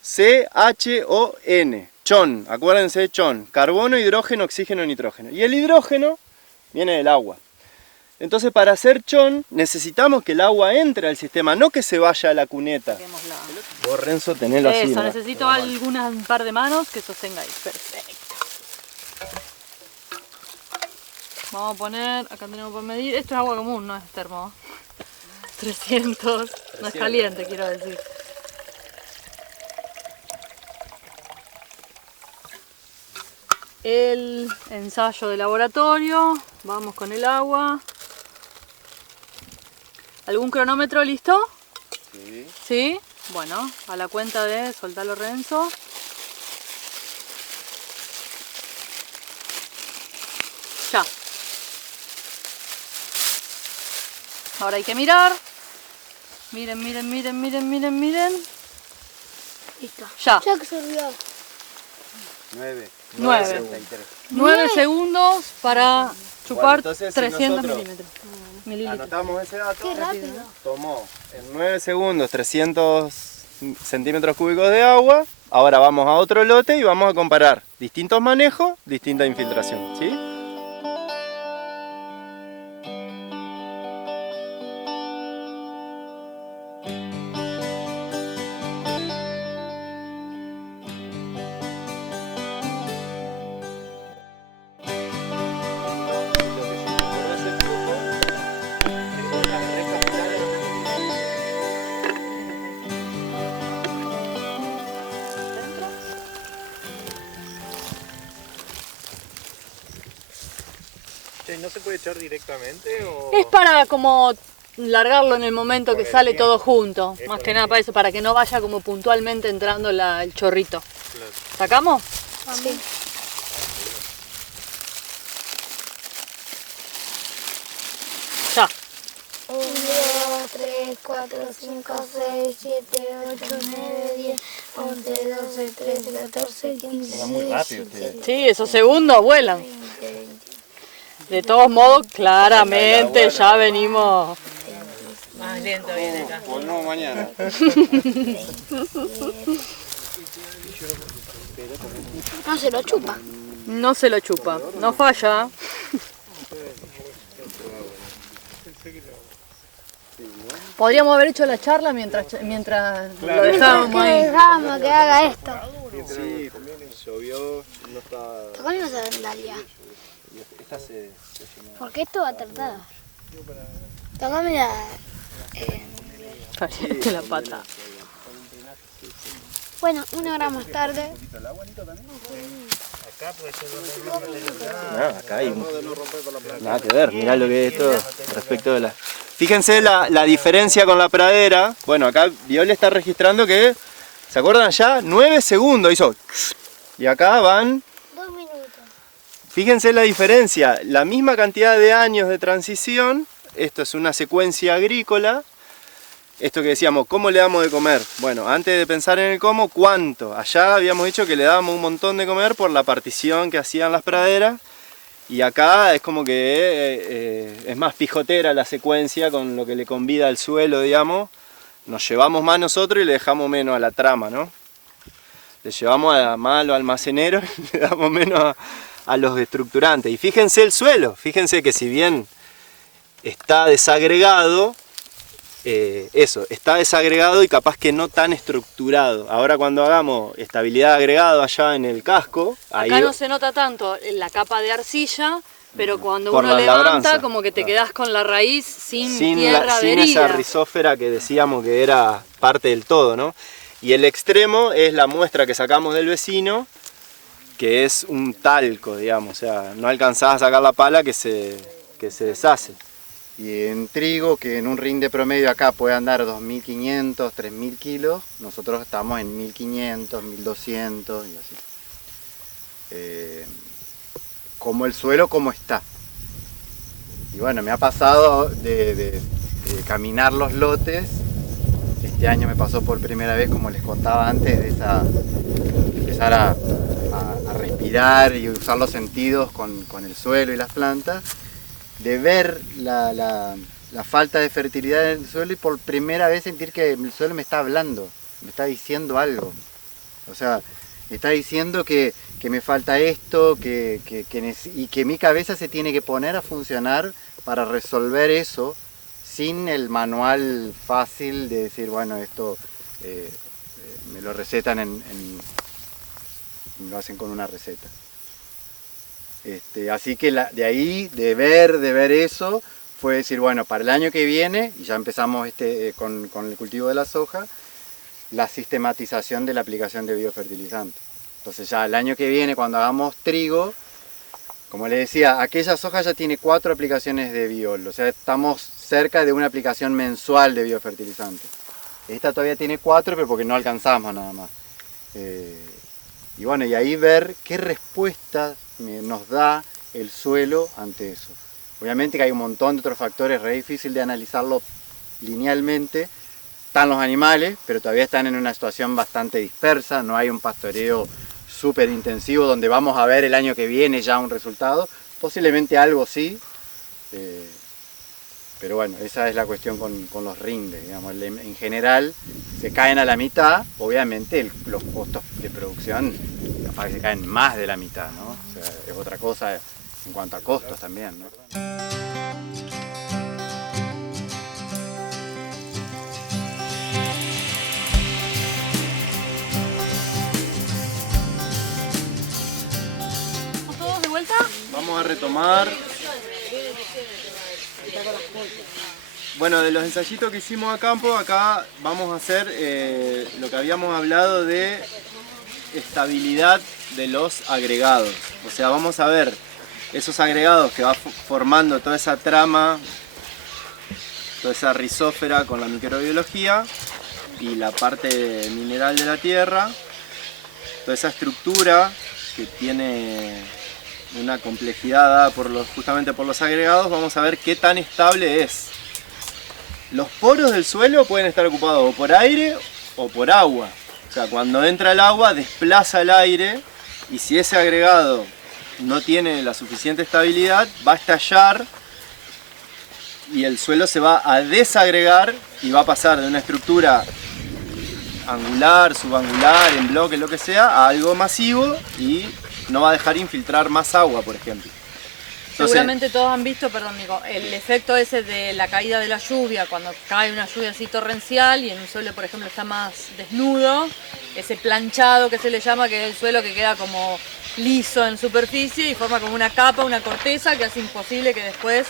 C-H-O-N, chon, acuérdense, chon, carbono, hidrógeno, oxígeno, nitrógeno. Y el hidrógeno viene del agua. Entonces, para hacer chon, necesitamos que el agua entre al sistema, no que se vaya a la cuneta. Vos, Renzo, tenelo así. Eso, ¿no? necesito un par de manos que sostengáis. Perfecto. Vamos a poner, acá tenemos por medir, esto es agua común, no es termo. 300, no es caliente, quiero decir. El ensayo de laboratorio, vamos con el agua. ¿Algún cronómetro listo? Sí. ¿Sí? Bueno, a la cuenta de soltarlo, Renzo. Ya. Ahora hay que mirar. Miren, miren, miren, miren, miren, miren. Listo. Ya. Ya que sorbió. 9 segundos para chupar entonces, si 300 nosotros mililitros. Anotamos ese dato. Qué rápido. Tomó en 9 segundos 300 centímetros cúbicos de agua. Ahora vamos a otro lote y vamos a comparar distintos manejos, distinta infiltración, ¿sí? ¿No se puede echar directamente o...? Es para como largarlo en el momento que Con el sale tiempo. todo junto. Es Más con que el nada para eso, para que no vaya como puntualmente entrando el chorrito. Claro. ¿Sacamos? Sí. Ya. 1, 2, 3, 4, 5, 6, 7, 8, 9, 10, 11, 12, 13, 14, 15, 16, 17, Sí, esos segundos vuelan. 20, 21. De todos modos, claramente ya venimos. Más lento viene acá. Volvemos mañana. No se lo chupa. No se lo chupa, no falla. Podríamos haber hecho la charla mientras lo dejábamos ¿Qué ahí. dejamos que haga esto? Sí, llovió, no está... Tocame una sandalia. Esta se Porque esto va a tratar. Tocame la... Pariente la pata. Bueno, una hora más tarde. Acá puede ser donde Nada, acá hay nada que ver, mirá lo que es esto respecto de la... Fíjense la diferencia con la pradera. Bueno, acá Viole está registrando que, ¿se acuerdan ya? 9 segundos hizo. Y acá van, 2 minutos. fíjense la diferencia, la misma cantidad de años de transición. Esto es una secuencia agrícola. Esto que decíamos, ¿cómo le damos de comer? Bueno, antes de pensar en el cómo, ¿cuánto? Allá habíamos dicho que le dábamos un montón de comer por la partición que hacían las praderas. Y acá es como que es más pijotera la secuencia con lo que le convida al suelo, digamos. Nos llevamos más nosotros y le dejamos menos a la trama, ¿no? Le llevamos más a los almaceneros y le damos menos a los estructurantes. Y fíjense el suelo, fíjense que si bien está desagregado, está desagregado y capaz que no tan estructurado. Ahora cuando hagamos estabilidad de agregado allá en el casco, Acá no se nota tanto la capa de arcilla, pero cuando por uno la levanta, labranza, como que te claro, quedás con la raíz sin sin tierra esa adherida. rizósfera que decíamos que era parte del todo, ¿no? Y el extremo es la muestra que sacamos del vecino, que es un talco, digamos, o sea, no alcanzás a sacar la pala que se deshace. Y en trigo, que en un rinde promedio acá puede andar 2.500, 3.000 kilos, nosotros estamos en 1.500, 1.200 y así. Como el suelo como está. Y bueno, me ha pasado de caminar los lotes. Este año me pasó por primera vez, como les contaba antes, de empezar a respirar y usar los sentidos con el suelo y las plantas, de ver la falta de fertilidad en el suelo y por primera vez sentir que el suelo me está hablando, me está diciendo algo. O sea, me está diciendo que me falta esto, y que mi cabeza se tiene que poner a funcionar para resolver eso, sin el manual fácil de decir, bueno, esto me lo recetan lo hacen con una receta. Así que de ahí, de ver eso, fue decir, bueno, para el año que viene, y ya empezamos con el cultivo de la soja, la sistematización de la aplicación de biofertilizantes. Entonces ya el año que viene, cuando hagamos trigo, como les decía, aquella soja ya tiene 4 aplicaciones de biol, o sea, estamos cerca de una aplicación mensual de biofertilizante. Esta todavía tiene 4, pero porque no alcanzamos nada más. Y bueno, y ahí ver qué respuesta nos da el suelo ante eso. Obviamente que hay un montón de otros factores, re difícil de analizarlo linealmente. Están los animales, pero todavía están en una situación bastante dispersa, no hay un pastoreo súper intensivo donde vamos a ver el año que viene ya un resultado. Posiblemente algo sí, pero bueno, esa es la cuestión con los rindes, digamos. En general se caen a la mitad, obviamente los costos de producción capaz que se caen más de la mitad, ¿no? O sea, es otra cosa en cuanto a costos también, ¿no? ¿Todos de vuelta? Vamos a retomar. Bueno, de los ensayitos que hicimos a campo, acá vamos a hacer lo que habíamos hablado de estabilidad de los agregados. O sea, vamos a ver esos agregados que va formando toda esa trama, toda esa rizósfera con la microbiología y la parte mineral de la tierra, toda esa estructura que tiene una complejidad dada justamente por los agregados. Vamos a ver qué tan estable es. Los poros del suelo pueden estar ocupados o por aire o por agua. O sea, cuando entra el agua desplaza el aire y si ese agregado no tiene la suficiente estabilidad, va a estallar y el suelo se va a desagregar y va a pasar de una estructura angular, subangular, en bloque, lo que sea, a algo masivo y no va a dejar infiltrar más agua, por ejemplo. Entonces, seguramente todos han visto, perdón, Nico, el efecto ese de la caída de la lluvia, cuando cae una lluvia así torrencial y en un suelo, por ejemplo, está más desnudo, ese planchado que se le llama, que es el suelo que queda como liso en superficie y forma como una capa, una corteza que hace imposible que después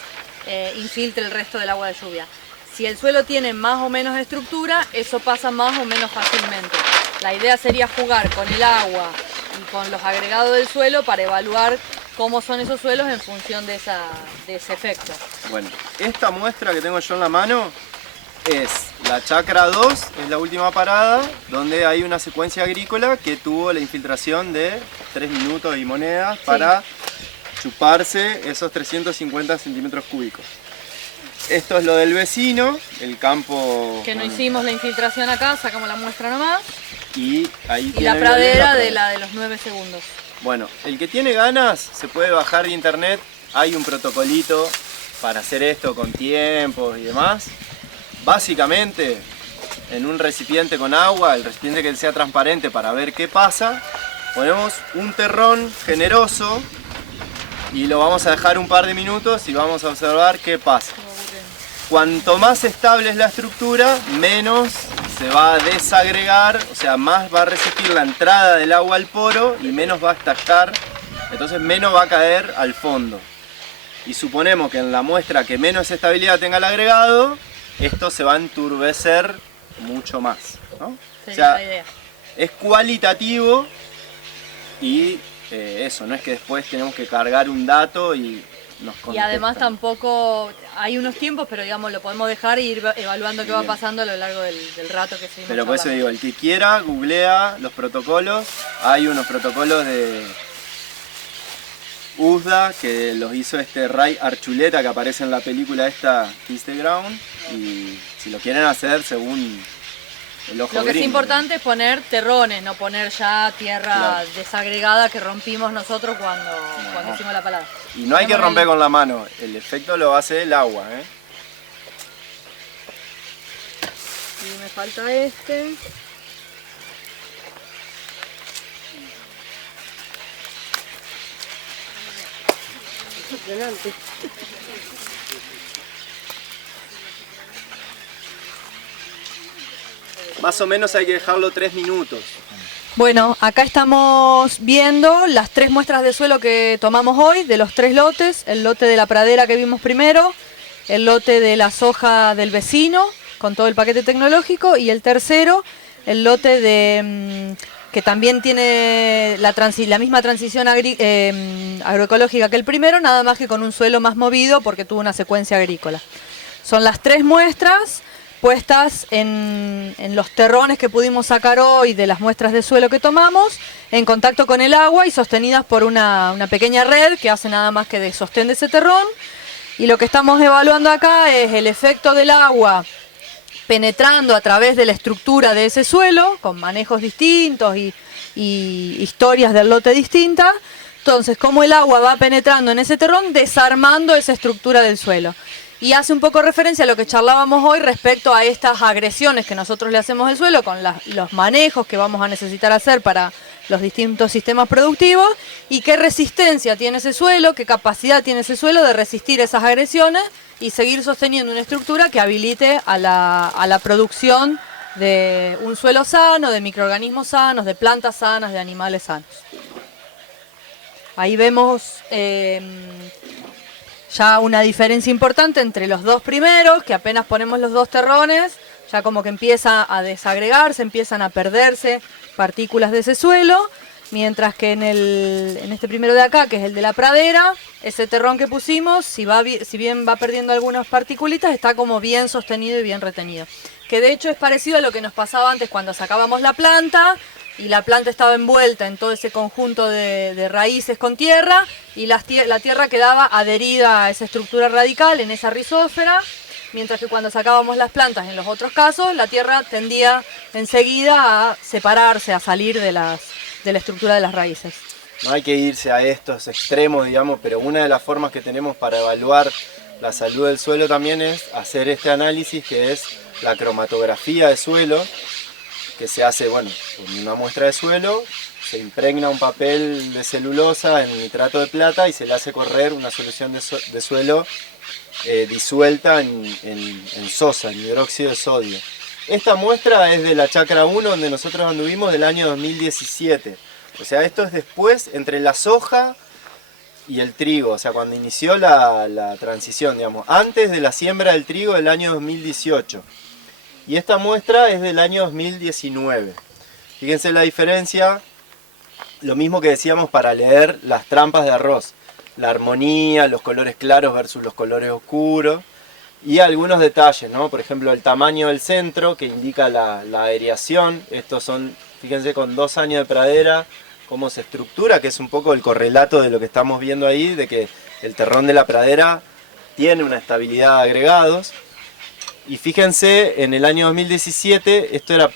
infiltre el resto del agua de lluvia. Si el suelo tiene más o menos estructura, eso pasa más o menos fácilmente. La idea sería jugar con el agua y con los agregados del suelo para evaluar cómo son esos suelos en función de ese efecto. bueno, esta muestra que tengo yo en la mano es la chacra 2, es la última parada, donde hay una secuencia agrícola que tuvo la infiltración de 3 minutos y monedas para chuparse esos 350 centímetros cúbicos. Esto es lo del vecino, el campo... Que no hicimos la infiltración acá, sacamos la muestra nomás. Y ahí Y tiene la pradera la de la de los 9 segundos. Bueno, el que tiene ganas se puede bajar de internet, hay un protocolito para hacer esto con tiempos y demás. Básicamente, en un recipiente con agua, el recipiente que sea transparente para ver qué pasa, ponemos un terrón generoso y lo vamos a dejar un par de minutos y vamos a observar qué pasa. Cuanto más estable es la estructura, menos se va a desagregar, o sea, más va a resistir la entrada del agua al poro y menos va a estallar, entonces menos va a caer al fondo. Y suponemos que en la muestra que menos estabilidad tenga el agregado, esto se va a enturbecer mucho más, ¿no? Sería O sea, la idea. es cualitativo y eso, no es que después tenemos que cargar un dato y nos Y contestan. además tampoco hay unos tiempos, pero digamos lo podemos dejar e ir evaluando qué va pasando a lo largo del rato que seguimos Pero por eso charlando. digo, el que quiera, googlea los protocolos. Hay unos protocolos de USDA que los hizo Ray Archuleta, que aparece en la película esta Kiss the Ground. Y si lo quieren hacer según el ojo Lo que es gringo, importante es poner terrones, no poner ya tierra Claro. desagregada que rompimos nosotros cuando hicimos la palada. Y no hay que Ponemos romper el- con la mano, el efecto lo hace el agua, ¿eh? Y me falta este. Más o menos hay que dejarlo 3 minutos. Bueno, acá estamos viendo las 3 muestras de suelo que tomamos hoy, de los 3 lotes. El lote de la pradera que vimos primero, el lote de la soja del vecino, con todo el paquete tecnológico, y el tercero, el lote de que también tiene la misma transición agroecológica que el primero, nada más que con un suelo más movido porque tuvo una secuencia agrícola. Son las 3 muestras puestas en los terrones que pudimos sacar hoy de las muestras de suelo que tomamos, en contacto con el agua y sostenidas por una pequeña red que hace nada más que de sostén de ese terrón. Y lo que estamos evaluando acá es el efecto del agua penetrando a través de la estructura de ese suelo, con manejos distintos y historias del lote distintas. Entonces, cómo el agua va penetrando en ese terrón, desarmando esa estructura del suelo. Y hace un poco referencia a lo que charlábamos hoy respecto a estas agresiones que nosotros le hacemos al suelo, con los manejos que vamos a necesitar hacer para los distintos sistemas productivos, y qué resistencia tiene ese suelo, qué capacidad tiene ese suelo de resistir esas agresiones y seguir sosteniendo una estructura que habilite a la producción de un suelo sano, de microorganismos sanos, de plantas sanas, de animales sanos. Ahí vemos ya una diferencia importante entre los dos primeros, que apenas ponemos los 2 terrones, ya como que empieza a desagregarse, empiezan a perderse partículas de ese suelo, mientras que en este primero de acá, que es el de la pradera, ese terrón que pusimos, si bien va perdiendo algunas particulitas, está como bien sostenido y bien retenido. Que de hecho es parecido a lo que nos pasaba antes cuando sacábamos la planta, y la planta estaba envuelta en todo ese conjunto de raíces con tierra, y la tierra quedaba adherida a esa estructura radical, en esa rizósfera, mientras que cuando sacábamos las plantas en los otros casos, la tierra tendía enseguida a separarse, a salir de la estructura de las raíces. No hay que irse a estos extremos, digamos, pero una de las formas que tenemos para evaluar la salud del suelo también es hacer este análisis, que es la cromatografía de suelo, que se hace, bueno, con una muestra de suelo, se impregna un papel de celulosa en nitrato de plata y se le hace correr una solución de suelo disuelta en sosa, en hidróxido de sodio. Esta muestra es de la chacra 1, donde nosotros anduvimos, del año 2017. O sea, esto es después, entre la soja y el trigo, o sea, cuando inició la transición, digamos, antes de la siembra del trigo del año 2018. Y esta muestra es del año 2019. Fíjense la diferencia, lo mismo que decíamos para leer las trampas de arroz. La armonía, los colores claros versus los colores oscuros. Y algunos detalles, ¿no? Por ejemplo, el tamaño del centro, que indica la aireación. Estos son, fíjense, con 2 años de pradera, cómo se estructura, que es un poco el correlato de lo que estamos viendo ahí, de que el terrón de la pradera tiene una estabilidad de agregados. Y fíjense, en el año 2017, esto era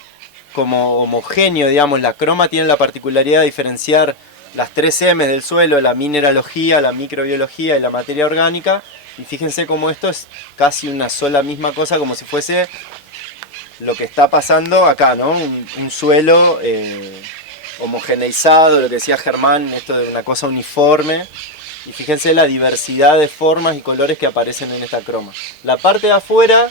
como homogéneo, digamos, la croma tiene la particularidad de diferenciar las 3 M del suelo, la mineralogía, la microbiología y la materia orgánica. Y fíjense cómo esto es casi una sola misma cosa, como si fuese lo que está pasando acá, ¿no? Un suelo homogeneizado, lo que decía Germán, esto de una cosa uniforme. Y fíjense la diversidad de formas y colores que aparecen en esta croma. La parte de afuera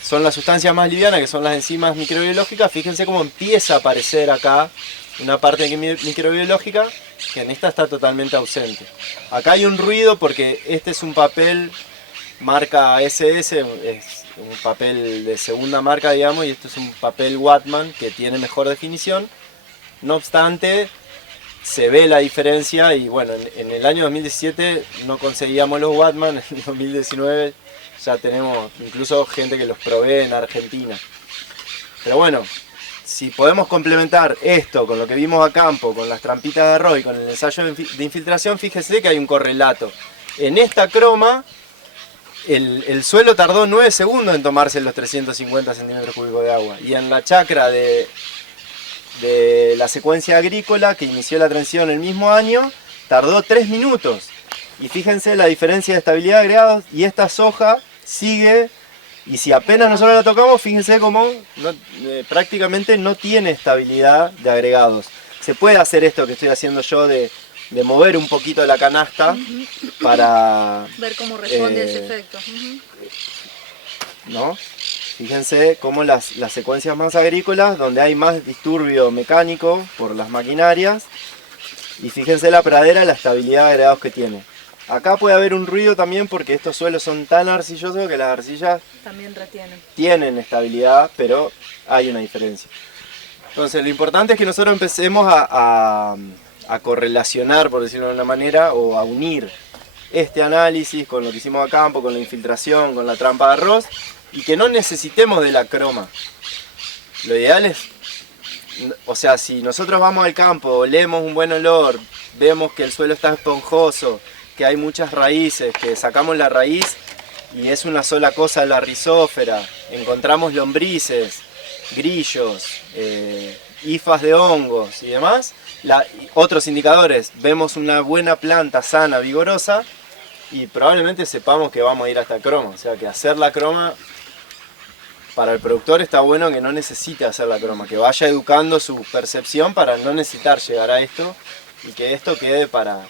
son las sustancias más livianas, que son las enzimas microbiológicas. Fíjense cómo empieza a aparecer acá una parte microbiológica que en esta está totalmente ausente. Acá hay un ruido porque este es un papel marca SS, es un papel de segunda marca, digamos, y esto es un papel Whatman que tiene mejor definición. No obstante, se ve la diferencia y bueno, en el año 2017 no conseguíamos los Whatman, en el 2019 ya tenemos incluso gente que los provee en Argentina. Pero bueno, si podemos complementar esto con lo que vimos a campo, con las trampitas de arroz y con el ensayo de infiltración, fíjese que hay un correlato. En esta croma, el suelo tardó 9 segundos en tomarse los 350 centímetros cúbicos de agua. Y en la chacra de la secuencia agrícola, que inició la transición el mismo año, tardó 3 minutos. Y fíjense la diferencia de estabilidad de agregados, y esta soja sigue, y si apenas nosotros la tocamos, fíjense cómo prácticamente no tiene estabilidad de agregados. Se puede hacer esto que estoy haciendo yo de mover un poquito la canasta para ver cómo responde ese efecto. ¿No? Fíjense cómo las secuencias más agrícolas, donde hay más disturbio mecánico por las maquinarias, y fíjense la pradera, la estabilidad de agregados que tiene. Acá puede haber un ruido también porque estos suelos son tan arcillosos que las arcillas también retienen. Tienen estabilidad, pero hay una diferencia. Entonces lo importante es que nosotros empecemos a correlacionar, por decirlo de una manera, o a unir este análisis con lo que hicimos a campo, con la infiltración, con la trampa de arroz, y que no necesitemos de la croma. Lo ideal es, o sea, si nosotros vamos al campo, olemos un buen olor, vemos que el suelo está esponjoso, que hay muchas raíces, que sacamos la raíz y es una sola cosa la rizófera, encontramos lombrices, grillos, hifas de hongos y demás, otros indicadores, vemos una buena planta sana, vigorosa, y probablemente sepamos que vamos a ir hasta croma. O sea que hacer la croma, para el productor está bueno que no necesite hacer la croma, que vaya educando su percepción para no necesitar llegar a esto y que esto quede para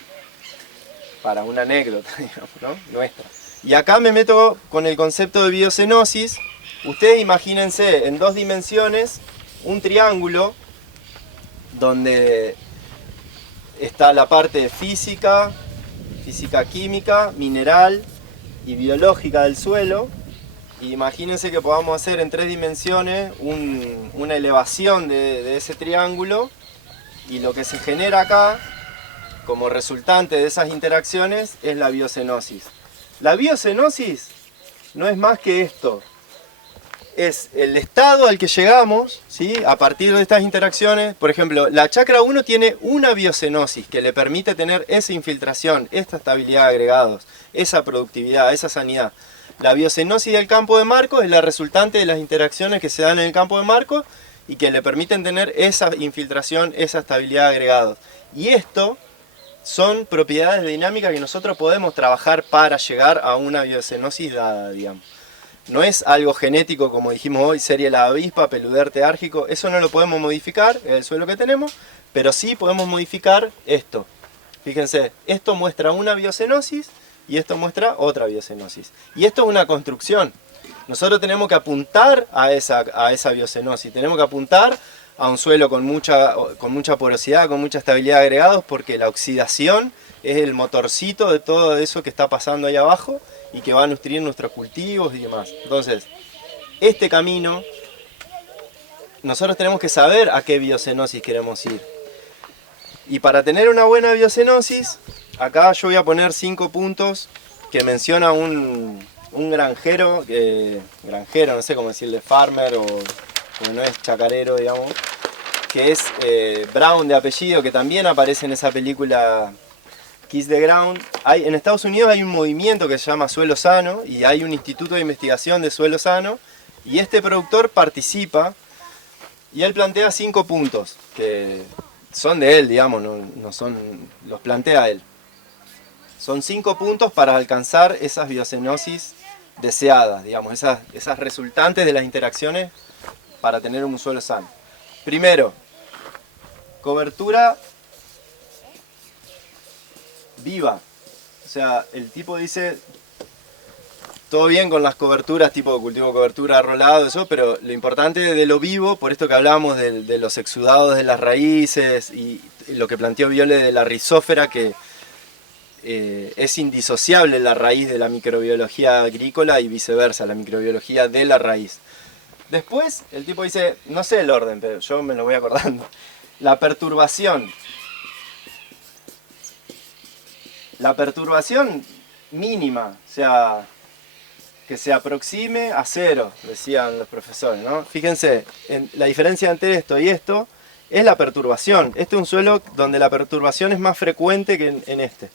una anécdota, digamos, ¿no? Nuestra. Y acá me meto con el concepto de biocenosis. Ustedes imagínense en 2 dimensiones un triángulo donde está la parte física, química, mineral y biológica del suelo. Y imagínense que podamos hacer en 3 dimensiones una elevación de ese triángulo, y lo que se genera acá como resultante de esas interacciones es la biocenosis. La biocenosis no es más que esto. Es el estado al que llegamos, ¿sí? A partir de estas interacciones. Por ejemplo, la chacra 1 tiene una biocenosis que le permite tener esa infiltración, esta estabilidad de agregados, esa productividad, esa sanidad. La biocenosis del campo de Marcos es la resultante de las interacciones que se dan en el campo de Marcos y que le permiten tener esa infiltración, esa estabilidad de agregados. Y esto son propiedades de dinámica que nosotros podemos trabajar para llegar a una biocenosis dada, digamos. No es algo genético, como dijimos hoy, serie la avispa, peluder teárgico, eso no lo podemos modificar, es el suelo que tenemos, pero sí podemos modificar esto. Fíjense, esto muestra una biocenosis y esto muestra otra biocenosis. Y esto es una construcción. Nosotros tenemos que apuntar a esa biocenosis, tenemos que apuntar a un suelo con mucha porosidad, con mucha estabilidad de agregados, porque la oxidación es el motorcito de todo eso que está pasando ahí abajo y que va a nutrir nuestros cultivos y demás. Entonces, este camino, nosotros tenemos que saber a qué biocenosis queremos ir. Y para tener una buena biocenosis, acá yo voy a poner 5 puntos que menciona un granjero, no sé cómo decirle, farmer o no es chacarero, digamos, que es Brown de apellido, que también aparece en esa película Kiss the Ground. En Estados Unidos hay un movimiento que se llama Suelo Sano y hay un instituto de investigación de suelo sano, y este productor participa y él plantea 5 puntos que son de él, digamos, no son, los plantea él. Son 5 puntos para alcanzar esas biocenosis deseadas, digamos, esas resultantes de las interacciones para tener un suelo sano. Primero, cobertura viva. O sea, el tipo dice, todo bien con las coberturas, tipo cultivo cobertura, rolado, eso, pero lo importante de lo vivo, por esto que hablábamos de los exudados de las raíces y lo que planteó Viole de la rizósfera, que es indisociable la raíz de la microbiología agrícola y viceversa, la microbiología de la raíz. Después, el tipo dice, no sé el orden, pero yo me lo voy acordando. La perturbación. La perturbación mínima, o sea, que se aproxime a 0, decían los profesores, ¿no? Fíjense, la diferencia entre esto y esto es la perturbación. Este es un suelo donde la perturbación es más frecuente que en este.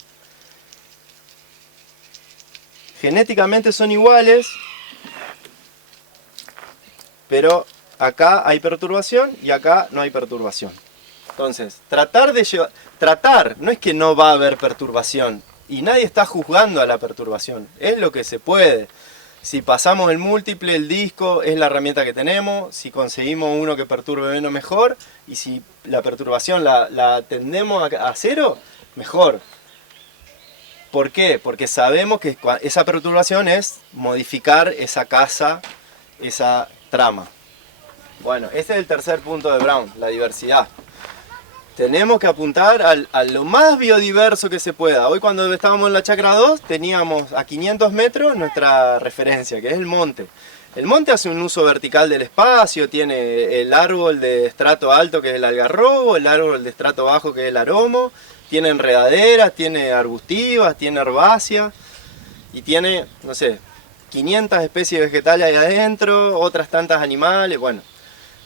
Genéticamente son iguales, pero acá hay perturbación y acá no hay perturbación. Entonces, tratar, no es que no va a haber perturbación, y nadie está juzgando a la perturbación, es lo que se puede. Si pasamos el múltiple, el disco es la herramienta que tenemos, si conseguimos uno que perturbe menos, mejor, y si la perturbación la tendemos a 0, mejor. ¿Por qué? Porque sabemos que esa perturbación es modificar esa casa, esa trama. Bueno, ese es el tercer punto de Brown, la diversidad. Tenemos que apuntar a lo más biodiverso que se pueda. Hoy cuando estábamos en la chacra 2 teníamos a 500 metros nuestra referencia, que es el monte. El monte hace un uso vertical del espacio, tiene el árbol de estrato alto que es el algarrobo, el árbol de estrato bajo que es el aromo, tiene enredaderas, tiene arbustivas, tiene herbáceas y tiene, no sé, 500 especies vegetales ahí adentro, otras tantas animales, bueno.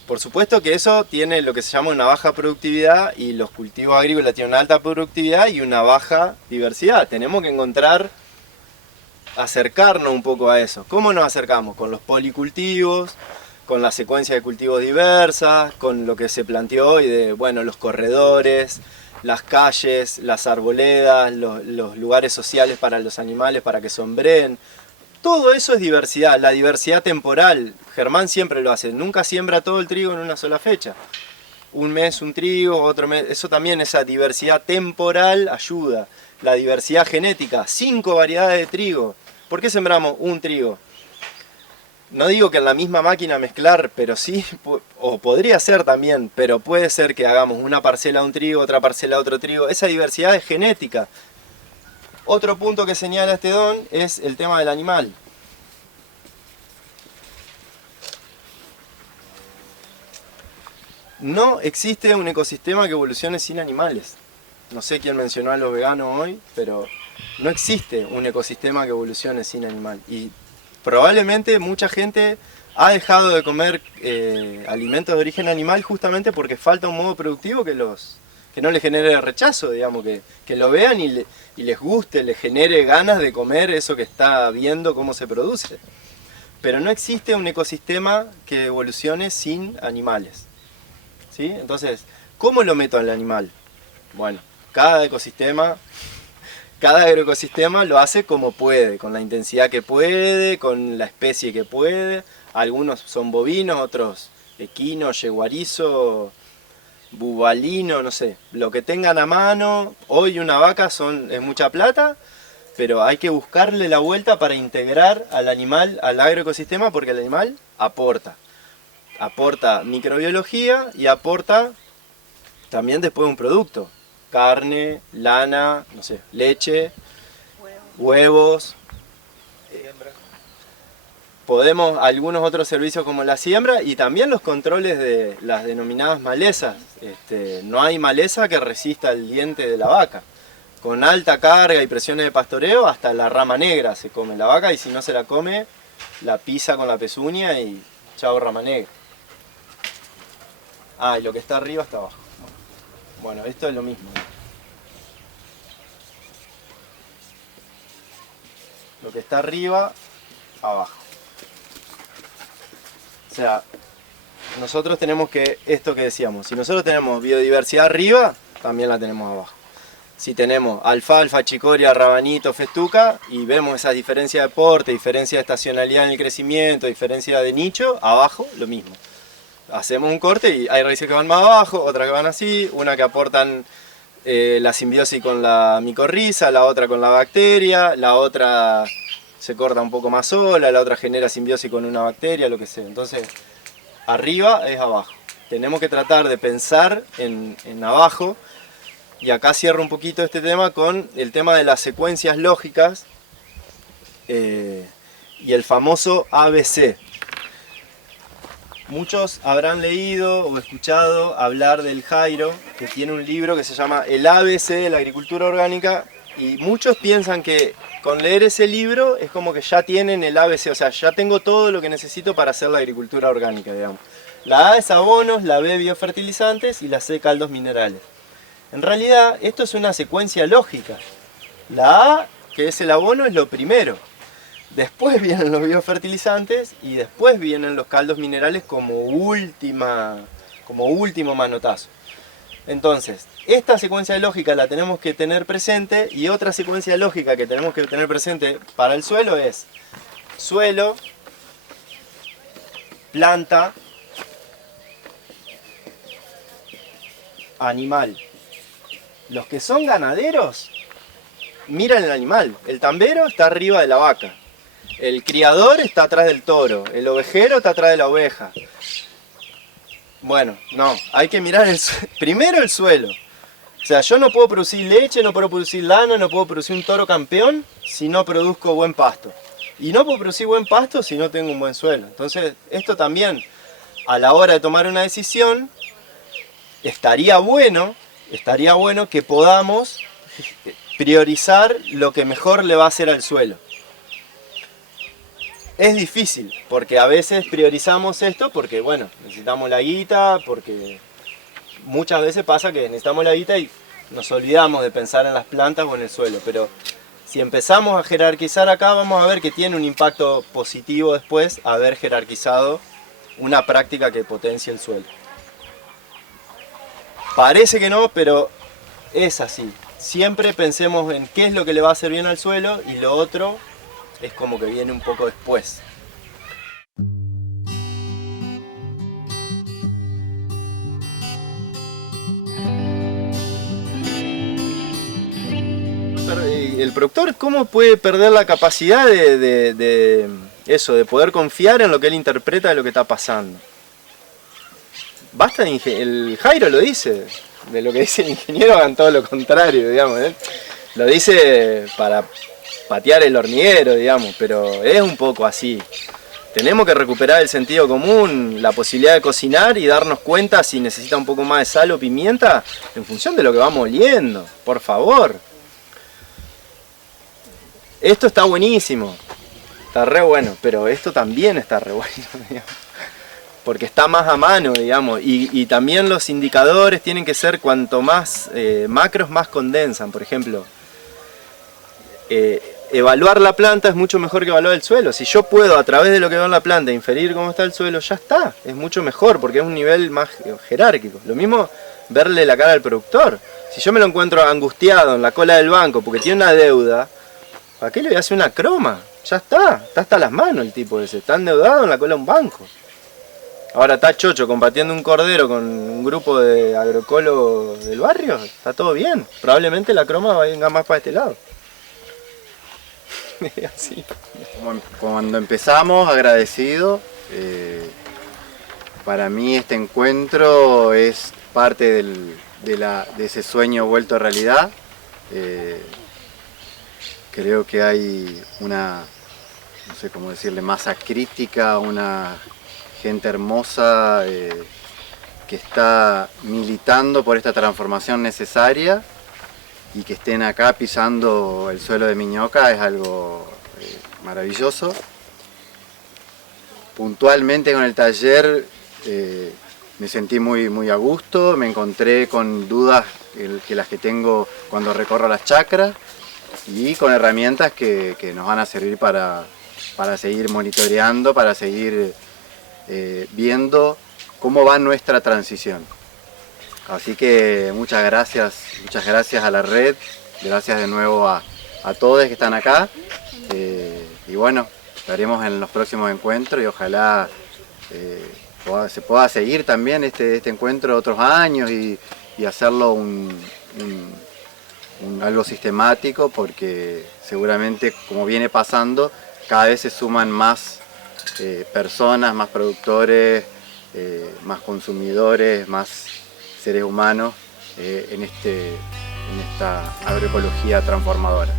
Por supuesto que eso tiene lo que se llama una baja productividad y los cultivos agrícolas tienen una alta productividad y una baja diversidad. Tenemos que acercarnos un poco a eso. ¿Cómo nos acercamos? Con los policultivos, con la secuencia de cultivos diversas, con lo que se planteó hoy de, bueno, los corredores, las calles, las arboledas, los lugares sociales para los animales para que sombreen. Todo eso es diversidad, la diversidad temporal. Germán siempre lo hace, nunca siembra todo el trigo en una sola fecha. Un mes un trigo, otro mes, eso también, esa diversidad temporal ayuda. La diversidad genética, 5 variedades de trigo. ¿Por qué sembramos un trigo? No digo que en la misma máquina mezclar, pero sí, o podría ser también, pero puede ser que hagamos una parcela de un trigo, otra parcela de otro trigo. Esa diversidad es genética. Otro punto que señala este don es el tema del animal. No existe un ecosistema que evolucione sin animales. No sé quién mencionó a los veganos hoy, pero no existe un ecosistema que evolucione sin animal. Y probablemente mucha gente ha dejado de comer alimentos de origen animal justamente porque falta un modo productivo que no les genere rechazo, digamos, que lo vean y les guste, les genere ganas de comer eso que está viendo cómo se produce. Pero no existe un ecosistema que evolucione sin animales. ¿Sí? Entonces, ¿cómo lo meto al animal? Bueno, cada agroecosistema lo hace como puede, con la intensidad que puede, con la especie que puede. Algunos son bovinos, otros equino, yeguarizo, bubalino, no sé, lo que tengan a mano. Hoy una vaca es mucha plata, pero hay que buscarle la vuelta para integrar al animal al agroecosistema porque el animal aporta microbiología y aporta también después un producto, carne, lana, no sé, leche, huevos. Podemos algunos otros servicios como la siembra y también los controles de las denominadas malezas. No hay maleza que resista el diente de la vaca. Con alta carga y presiones de pastoreo, hasta la rama negra se come la vaca y si no se la come, la pisa con la pezuña y chao rama negra. Ah, y lo que está arriba está abajo. Bueno, esto es lo mismo. Lo que está arriba, abajo. O sea, nosotros tenemos que, esto que decíamos, si nosotros tenemos biodiversidad arriba, también la tenemos abajo. Si tenemos alfalfa, chicoria, rabanito, festuca, y vemos esa diferencia de porte, diferencia de estacionalidad en el crecimiento, diferencia de nicho, abajo lo mismo. Hacemos un corte y hay raíces que van más abajo, otras que van así, una que aportan la simbiosis con la micorriza, la otra con la bacteria, la otra se corta un poco más sola, la otra genera simbiosis con una bacteria, lo que sea. Entonces, arriba es abajo. Tenemos que tratar de pensar en abajo, y acá cierro un poquito este tema con el tema de las secuencias lógicas y el famoso ABC. Muchos habrán leído o escuchado hablar del Jairo, que tiene un libro que se llama El ABC de la agricultura orgánica, y muchos piensan que con leer ese libro es como que ya tienen el ABC, o sea, ya tengo todo lo que necesito para hacer la agricultura orgánica, digamos. La A es abonos, la B biofertilizantes y la C caldos minerales. En realidad esto es una secuencia lógica. La A, que es el abono, es lo primero. Después vienen los biofertilizantes y después vienen los caldos minerales como último manotazo. Entonces, esta secuencia lógica la tenemos que tener presente, y otra secuencia lógica que tenemos que tener presente para el suelo es suelo, planta, animal. Los que son ganaderos, miran el animal. El tambero está arriba de la vaca. El criador está atrás del toro, el ovejero está atrás de la oveja. Bueno, no, hay que mirar primero el suelo. O sea, yo no puedo producir leche, no puedo producir lana, no puedo producir un toro campeón si no produzco buen pasto. Y no puedo producir buen pasto si no tengo un buen suelo. Entonces, esto también, a la hora de tomar una decisión, estaría bueno que podamos priorizar lo que mejor le va a hacer al suelo. Es difícil, porque a veces priorizamos esto porque, bueno, necesitamos la guita, porque muchas veces pasa que necesitamos la guita y nos olvidamos de pensar en las plantas o en el suelo, pero si empezamos a jerarquizar acá, vamos a ver que tiene un impacto positivo después haber jerarquizado una práctica que potencie el suelo. Parece que no, pero es así. Siempre pensemos en qué es lo que le va a hacer bien al suelo y lo otro es como que viene un poco después. El productor, ¿cómo puede perder la capacidad de poder confiar en lo que él interpreta de lo que está pasando? Basta, el Jairo lo dice, de lo que dice el ingeniero hagan todo lo contrario, digamos, ¿eh? Lo dice para patear el hormiguero, digamos, pero es un poco así. Tenemos que recuperar el sentido común, la posibilidad de cocinar y darnos cuenta si necesita un poco más de sal o pimienta en función de lo que vamos oliendo, por favor. Esto está buenísimo, está re bueno, pero esto también está re bueno, digamos, porque está más a mano, digamos, y también los indicadores tienen que ser cuanto más macros más condensan. Por ejemplo, evaluar la planta es mucho mejor que evaluar el suelo. Si yo puedo a través de lo que veo en la planta inferir cómo está el suelo, ya está, es mucho mejor porque es un nivel más jerárquico. Lo mismo verle la cara al productor. Si yo me lo encuentro angustiado en la cola del banco porque tiene una deuda, ¿para qué le voy a hacer una croma? Ya está hasta las manos el tipo ese, está endeudado en la cola de un banco. Ahora está chocho combatiendo un cordero con un grupo de agroecólogos del barrio, está todo bien. Probablemente la croma venga más para este lado. Así. Cuando empezamos, agradecido, para mí este encuentro es parte de ese sueño vuelto a realidad. Creo que hay una, no sé cómo decirle, masa crítica, una gente hermosa que está militando por esta transformación necesaria, y que estén acá pisando el suelo de Miñoca es algo maravilloso. Puntualmente con el taller me sentí muy a gusto, me encontré con dudas que las que tengo cuando recorro las chacras y con herramientas que nos van a servir para seguir monitoreando, para seguir viendo cómo va nuestra transición. Así que muchas gracias a la red, gracias de nuevo a todos que están acá. Y bueno, estaremos en los próximos encuentros y ojalá se pueda seguir también este encuentro otros años y hacerlo algo sistemático, porque seguramente, como viene pasando, cada vez se suman más personas, más productores, más consumidores, más seres humanos en esta agroecología transformadora.